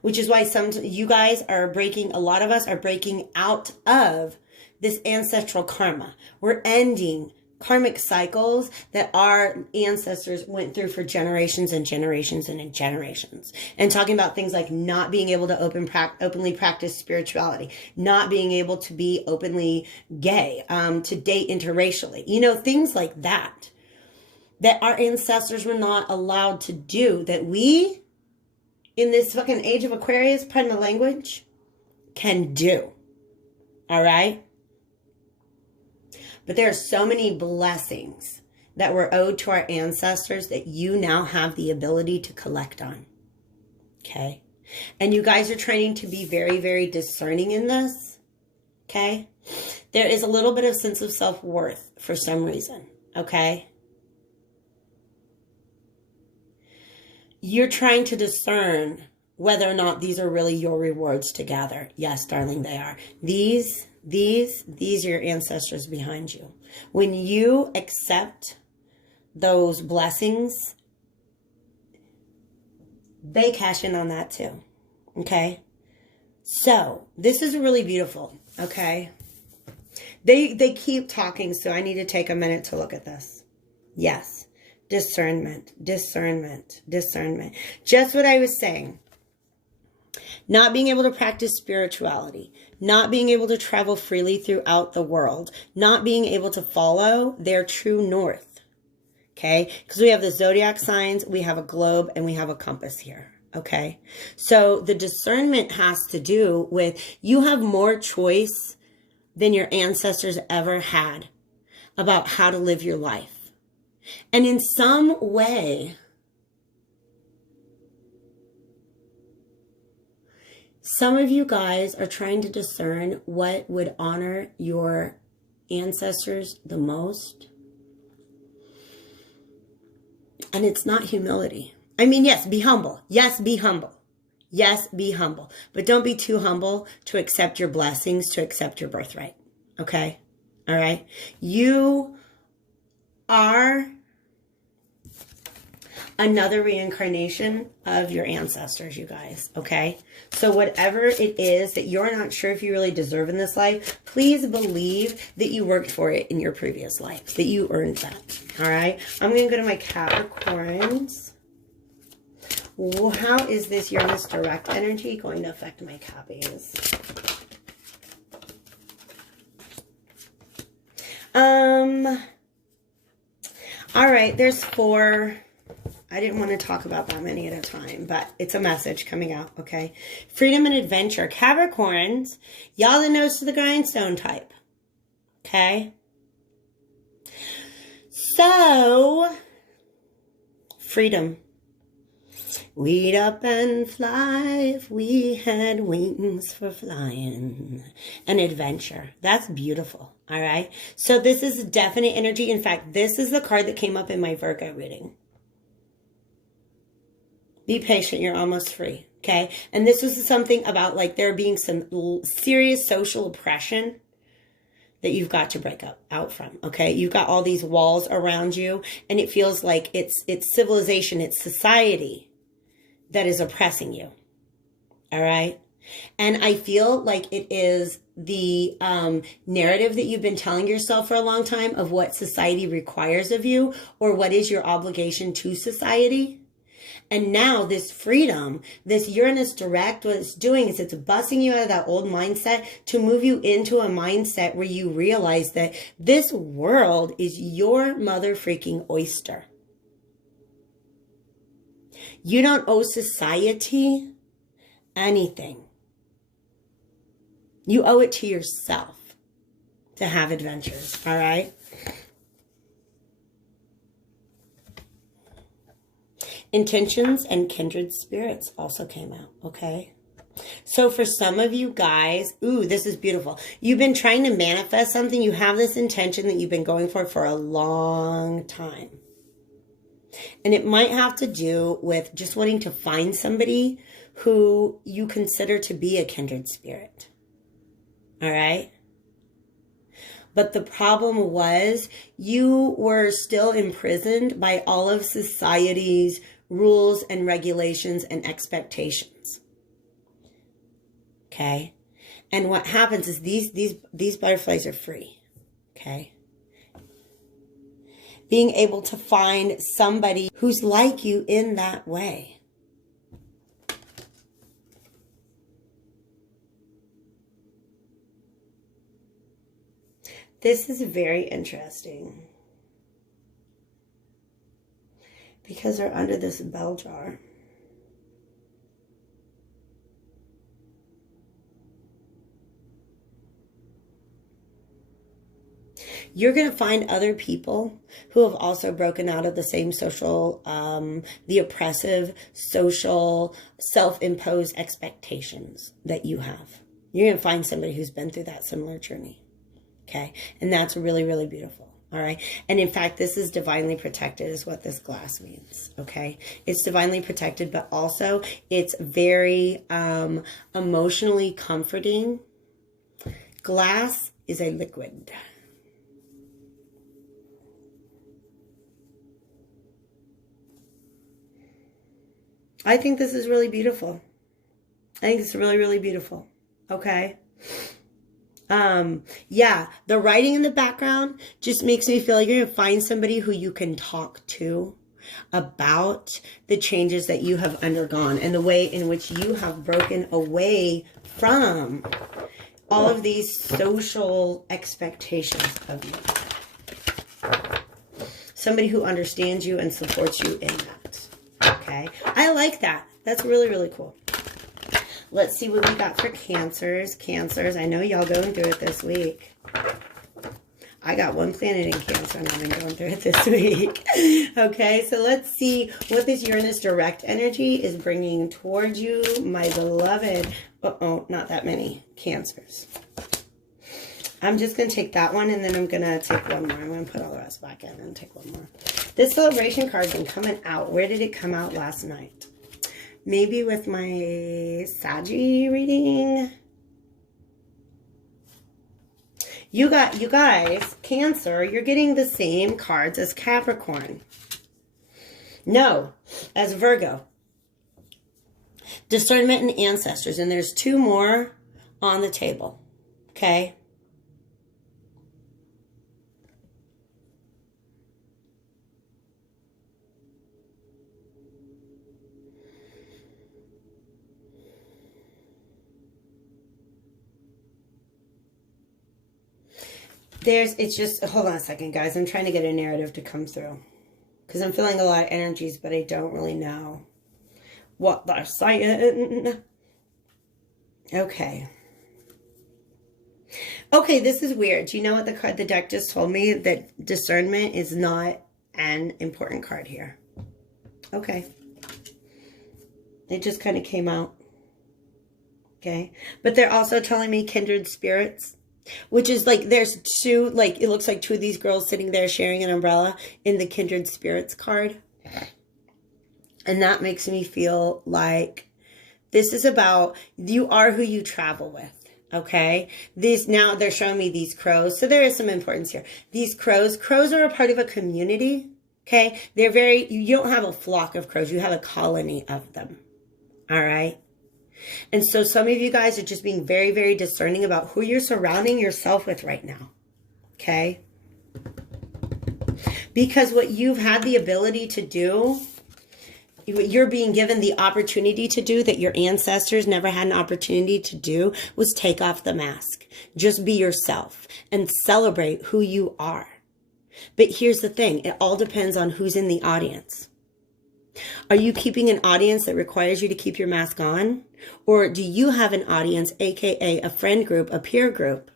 Which is why you guys are a lot of us are breaking out of this ancestral karma. We're ending karmic cycles that our ancestors went through for generations and generations and generations. And talking about things like not being able to openly practice spirituality, not being able to be openly gay, to date interracially. You know, things like that our ancestors were not allowed to do, that we, in this fucking age of Aquarius, pardon the language, can do. All right? But there are so many blessings that were owed to our ancestors that you now have the ability to collect on. Okay? And you guys are training to be very, very discerning in this. Okay? There is a little bit of sense of self-worth for some reason. Okay? You're trying to discern whether or not these are really your rewards to gather. Yes, darling, they are. These are your ancestors behind you. When you accept those blessings, they cash in on that too. Okay? So, this is really beautiful. Okay? They keep talking, so I need to take a minute to look at this. Yes. Discernment, discernment, discernment. Just what I was saying. Not being able to practice spirituality, not being able to travel freely throughout the world, not being able to follow their true north, okay? Because we have the zodiac signs, we have a globe, and we have a compass here, okay? So the discernment has to do with you have more choice than your ancestors ever had about how to live your life. And in some way, some of you guys are trying to discern what would honor your ancestors the most. And it's not humility. I mean, yes, be humble. Yes, be humble. Yes, be humble. But don't be too humble to accept your blessings, to accept your birthright. Okay? All right? You are... another reincarnation of your ancestors, you guys, okay? So whatever it is that you're not sure if you really deserve in this life, please believe that you worked for it in your previous life, that you earned that, all right? I'm going to go to my Capricorns. How is this Uranus direct energy going to affect my Cappies? All right, there's 4. I didn't want to talk about that many at a time, but it's a message coming out, okay? Freedom and adventure. Capricorns, y'all the nose to the grindstone type, okay? So, freedom. We'd up and fly if we had wings for flying. An adventure. That's beautiful. All right. So this is definite energy. In fact, this is the card that came up in my Virgo reading. Be patient. You're almost free. Okay. And this was something about like there being some serious social oppression that you've got to break out from. Okay. You've got all these walls around you and it feels like it's civilization. It's society that is oppressing you. All right. And I feel like it is the narrative that you've been telling yourself for a long time of what society requires of you or what is your obligation to society. And now this freedom, this Uranus direct, what it's doing is it's busting you out of that old mindset to move you into a mindset where you realize that this world is your mother freaking oyster. You don't owe society anything. You owe it to yourself to have adventures, all right? Intentions and kindred spirits also came out, okay? So for some of you guys, ooh, this is beautiful. You've been trying to manifest something. You have this intention that you've been going for a long time. And it might have to do with just wanting to find somebody who you consider to be a kindred spirit. All right? But the problem was you were still imprisoned by all of society's rules and regulations and expectations. Okay? And what happens is these butterflies are free. Okay? Being able to find somebody who's like you in that way. This is very interesting because they're under this bell jar. You're going to find other people who have also broken out of the same social, the oppressive social self-imposed expectations that you have. You're going to find somebody who's been through that similar journey. Okay. And that's really, really beautiful. All right. And in fact, this is divinely protected is what this glass means. Okay. It's divinely protected, but also it's very emotionally comforting. Glass is a liquid. I think this is really beautiful. I think it's really, really beautiful. Okay. Yeah, the writing in the background just makes me feel like you're going to find somebody who you can talk to about the changes that you have undergone and the way in which you have broken away from all of these social expectations of you. Somebody who understands you and supports you in that. Okay. I like that. That's really, really cool. Let's see what we got for Cancers. Cancers, I know y'all going through it this week. I got one planet in Cancer and I've been going through it this week. Okay, so let's see what this Uranus direct energy is bringing towards you, my beloved. Uh-oh, not that many Cancers. I'm just going to take that one and then I'm going to take one more. I'm going to put all the rest back in and take one more. This celebration card's been coming out. Where did it come out last night? Maybe with my Saggy reading. You guys, Cancer, you're getting the same cards as Capricorn. No, as Virgo. Discernment and ancestors. And there's 2 more on the table. Okay? It's just, hold on a second, guys. I'm trying to get a narrative to come through. Because I'm feeling a lot of energies, but I don't really know what they're saying. Okay. Okay, this is weird. Do you know what the deck just told me? That discernment is not an important card here. Okay. It just kind of came out. Okay. But they're also telling me kindred spirits. Which is like, there's 2, like, it looks like 2 of these girls sitting there sharing an umbrella in the kindred spirits card. And that makes me feel like this is about, you are who you travel with. Okay. Now they're showing me these crows. So there is some importance here. These crows are a part of a community. Okay. You don't have a flock of crows. You have a colony of them. All right. And so some of you guys are just being very, very discerning about who you're surrounding yourself with right now. Okay? Because what you've had the ability to do, what you're being given the opportunity to do that your ancestors never had an opportunity to do, was take off the mask. Just be yourself and celebrate who you are. But here's the thing. It all depends on who's in the audience. Are you keeping an audience that requires you to keep your mask on? Or do you have an audience, aka a friend group, a peer group,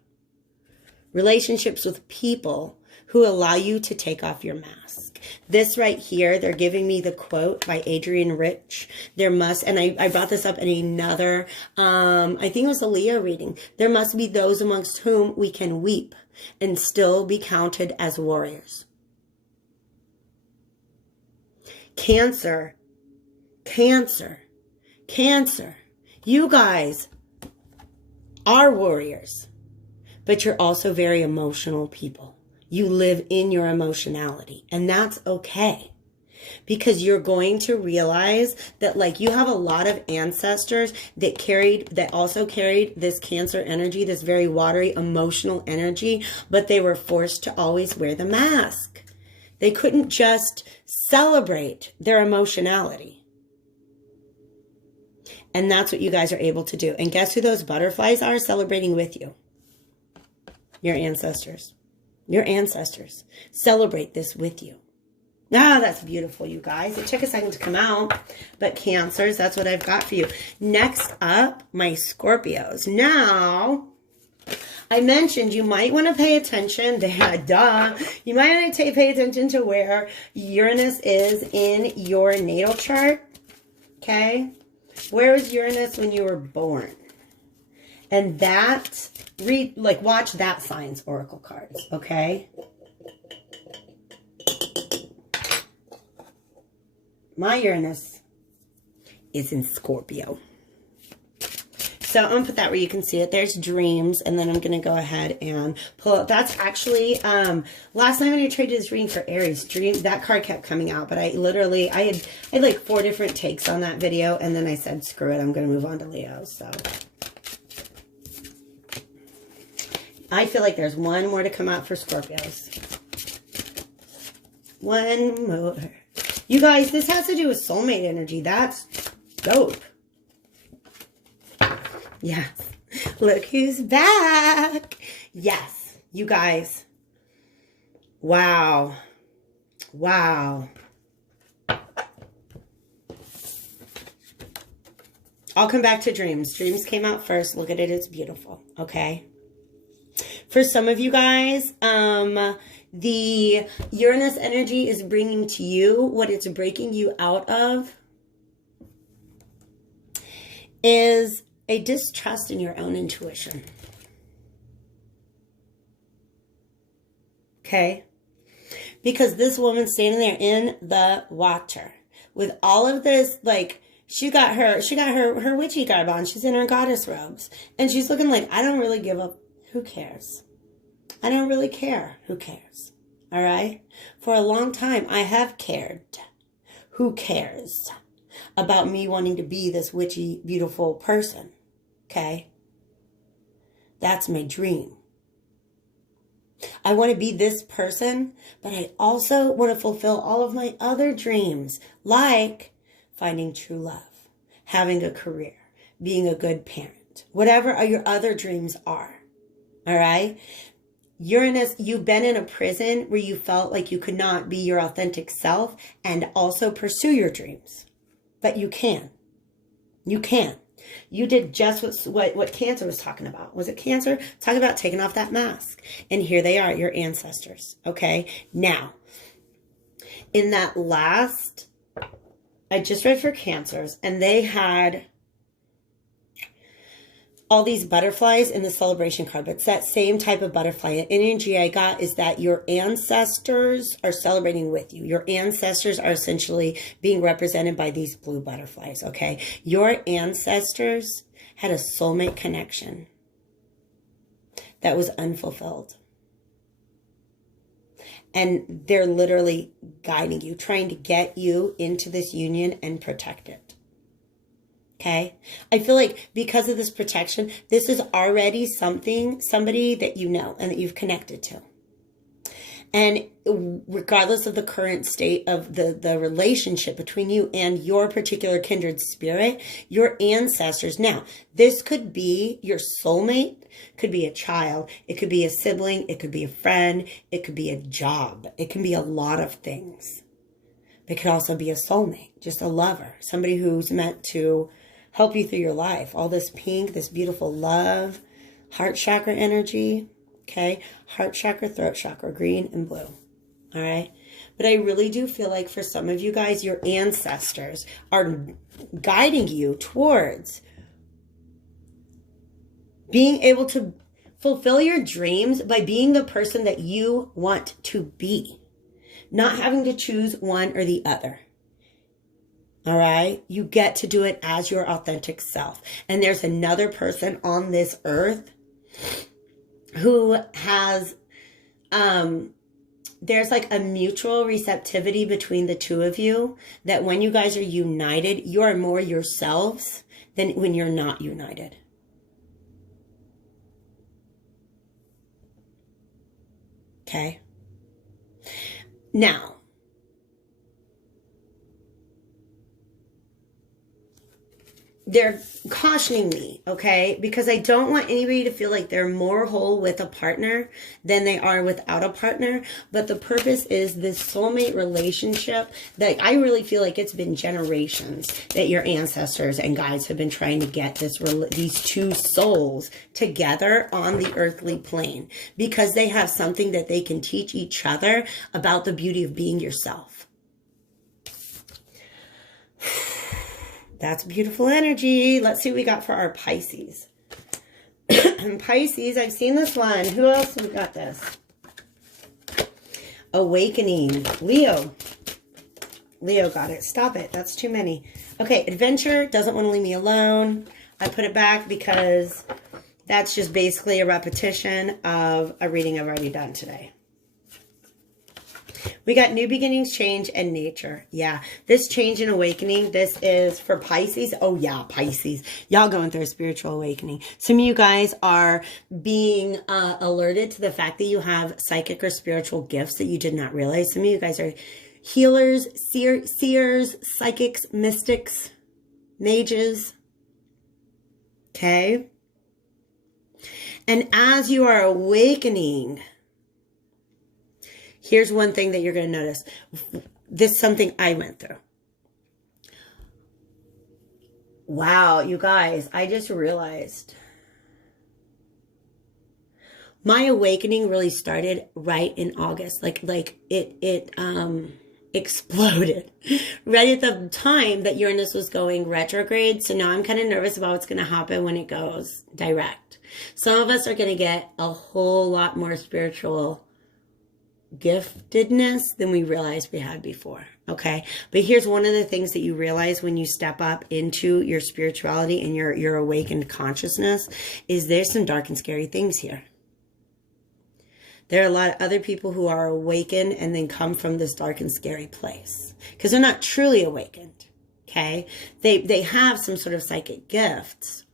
relationships with people who allow you to take off your mask? This right here, they're giving me the quote by Adrienne Rich. There must, and I brought this up in another, I think it was a Leo reading. There must be those amongst whom we can weep and still be counted as warriors. Cancer. You guys are warriors, but you're also very emotional people. You live in your emotionality, and that's okay. Because you're going to realize that, like, you have a lot of ancestors that also carried this Cancer energy, this very watery, emotional energy, but they were forced to always wear the mask. They couldn't just celebrate their emotionality. And that's what you guys are able to do. And guess who those butterflies are celebrating with you? Your ancestors. Your ancestors celebrate this with you. Ah, that's beautiful, you guys. It took a second to come out, but Cancers, that's what I've got for you. Next up, my Scorpios. Now, I mentioned you might want to pay attention. You might want to pay attention to where Uranus is in your natal chart. Okay? Where is Uranus when you were born? And watch that sign's oracle cards. Okay? My Uranus is in Scorpio. So I'm going to put that where you can see it. There's dreams. And then I'm going to go ahead and pull it. That's actually, last time I traded this reading for Aries, that card kept coming out. But I had like 4 different takes on that video. And then I said, screw it. I'm going to move on to Leo. So I feel like there's one more to come out for Scorpios. One more. You guys, this has to do with soulmate energy. That's dope. Yes. Look who's back. Yes. You guys. Wow. Wow. I'll come back to dreams. Dreams came out first. Look at it. It's beautiful. Okay. For some of you guys, the Uranus energy is bringing to you what it's breaking you out of is a distrust in your own intuition. Okay? Because this woman's standing there in the water with all of this, like, she got her witchy garb on. She's in her goddess robes. And she's looking like, I don't really give a, who cares? I don't really care. Who cares? All right? For a long time, I have cared. who cares about me wanting to be this witchy, beautiful person? Okay? That's my dream. I want to be this person, but I also want to fulfill all of my other dreams, like finding true love, having a career, being a good parent, whatever your other dreams are. All right? Uranus, you've been in a prison where you felt like you could not be your authentic self and also pursue your dreams. But you can. You can. You did just what Cancer was talking about. Was it Cancer? Talking about taking off that mask. And here they are, your ancestors. Okay? Now, in that last, I just read for Cancers, and they had all these butterflies in the celebration card, but it's that same type of butterfly. And energy I got is that your ancestors are celebrating with you. Your ancestors are essentially being represented by these blue butterflies, okay? Your ancestors had a soulmate connection that was unfulfilled. And they're literally guiding you, trying to get you into this union and protect it. Okay. I feel like because of this protection, this is already somebody that you know and that you've connected to. And regardless of the current state of the relationship between you and your particular kindred spirit, your ancestors. Now, this could be your soulmate, could be a child, it could be a sibling, it could be a friend, it could be a job. It can be a lot of things. It could also be a soulmate, just a lover, somebody who's meant to help you through your life. All this pink, this beautiful love, heart chakra energy, okay? Heart chakra, throat chakra, green and blue, all right? But I really do feel like for some of you guys, your ancestors are guiding you towards being able to fulfill your dreams by being the person that you want to be, not having to choose one or the other. All right. You get to do it as your authentic self. And there's another person on this earth who has, there's like a mutual receptivity between the two of you that when you guys are united, you are more yourselves than when you're not united. Okay. Now, they're cautioning me, okay? Because I don't want anybody to feel like they're more whole with a partner than they are without a partner. But the purpose is this soulmate relationship that I really feel like it's been generations that your ancestors and guides have been trying to get these two souls together on the earthly plane. Because they have something that they can teach each other about the beauty of being yourself. That's beautiful energy. Let's see what we got for our Pisces. Pisces, I've seen this one. Who else have we got this? Awakening. Leo. Leo got it. Stop it. That's too many. Okay, adventure. Doesn't want to leave me alone. I put it back because that's just basically a repetition of a reading I've already done today. We got new beginnings, change, and nature. Yeah, this change and awakening, this is for Pisces. Oh, yeah, Pisces. Y'all going through a spiritual awakening. Some of you guys are being alerted to the fact that you have psychic or spiritual gifts that you did not realize. Some of you guys are healers, seers, psychics, mystics, mages. Okay? And as you are awakening, here's one thing that you're going to notice. This is something I went through. Wow, you guys, I just realized my awakening really started right in August. Like it exploded right at the time that Uranus was going retrograde. So now I'm kind of nervous about what's going to happen when it goes direct. Some of us are going to get a whole lot more spiritual giftedness than we realized we had before. Okay. But here's one of the things that you realize when you step up into your spirituality and your awakened consciousness is there's some dark and scary things here. There are a lot of other people who are awakened and then come from this dark and scary place because they're not truly awakened. Okay. They have some sort of psychic gifts,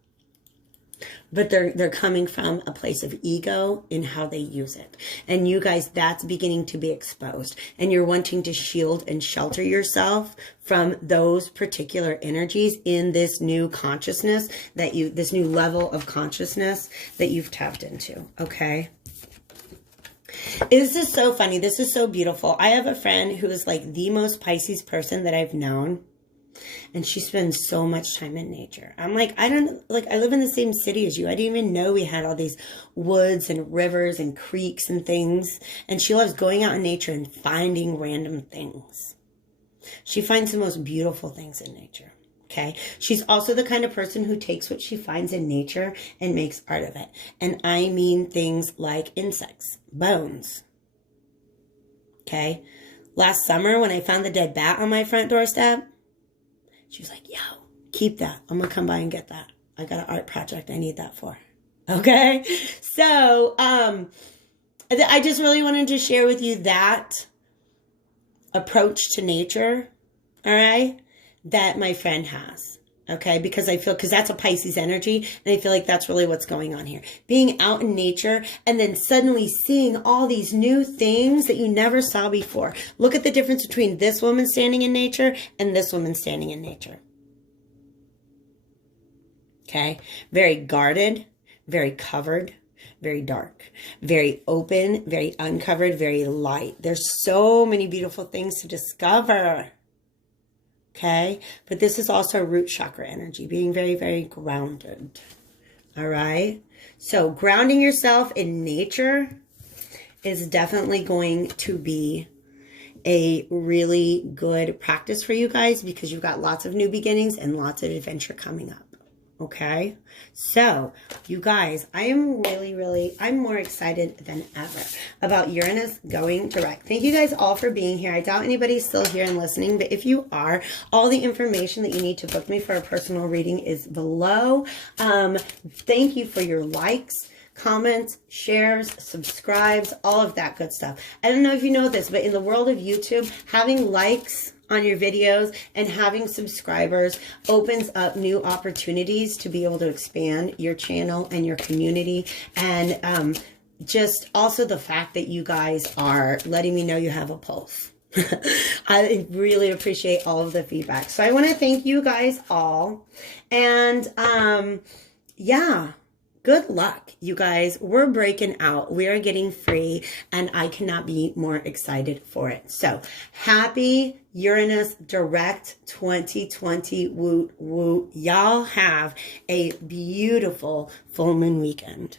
but they're coming from a place of ego in how they use it. And you guys, that's beginning to be exposed. And you're wanting to shield and shelter yourself from those particular energies in this new consciousness this new level of consciousness that you've tapped into. Okay. This is so funny. This is so beautiful. I have a friend who is like the most Pisces person that I've known. And she spends so much time in nature. I'm like, I live in the same city as you. I didn't even know we had all these woods and rivers and creeks and things. And she loves going out in nature and finding random things. She finds the most beautiful things in nature. Okay. She's also the kind of person who takes what she finds in nature and makes art of it. And I mean things like insects, bones. Okay. Last summer when I found the dead bat on my front doorstep, she was like, yo, keep that. I'm going to come by and get that. I got an art project I need that for. Okay. So, I just really wanted to share with you that approach to nature. All right. That my friend has. Okay. Because that's a Pisces energy. And I feel like that's really what's going on here. Being out in nature and then suddenly seeing all these new things that you never saw before. Look at the difference between this woman standing in nature and this woman standing in nature. Okay. Very guarded, very covered, very dark, very open, very uncovered, very light. There's so many beautiful things to discover. Okay. But this is also root chakra energy, being very, very grounded. All right. So grounding yourself in nature is definitely going to be a really good practice for you guys because you've got lots of new beginnings and lots of adventure coming up. Okay. So you guys, I'm more excited than ever about Uranus going direct. Thank you guys all for being here. I doubt anybody's still here and listening, but if you are, all the information that you need to book me for a personal reading is below. Thank you for your likes, comments, shares, subscribes, all of that good stuff. I don't know if you know this, but in the world of YouTube, having likes on your videos and having subscribers opens up new opportunities to be able to expand your channel and your community. And just also the fact that you guys are letting me know you have a pulse. I really appreciate all of the feedback. So I want to thank you guys all. And yeah. Good luck, you guys. We're breaking out. We are getting free, and I cannot be more excited for it. So, happy Uranus Direct 2020. Woot, woot. Y'all have a beautiful full moon weekend.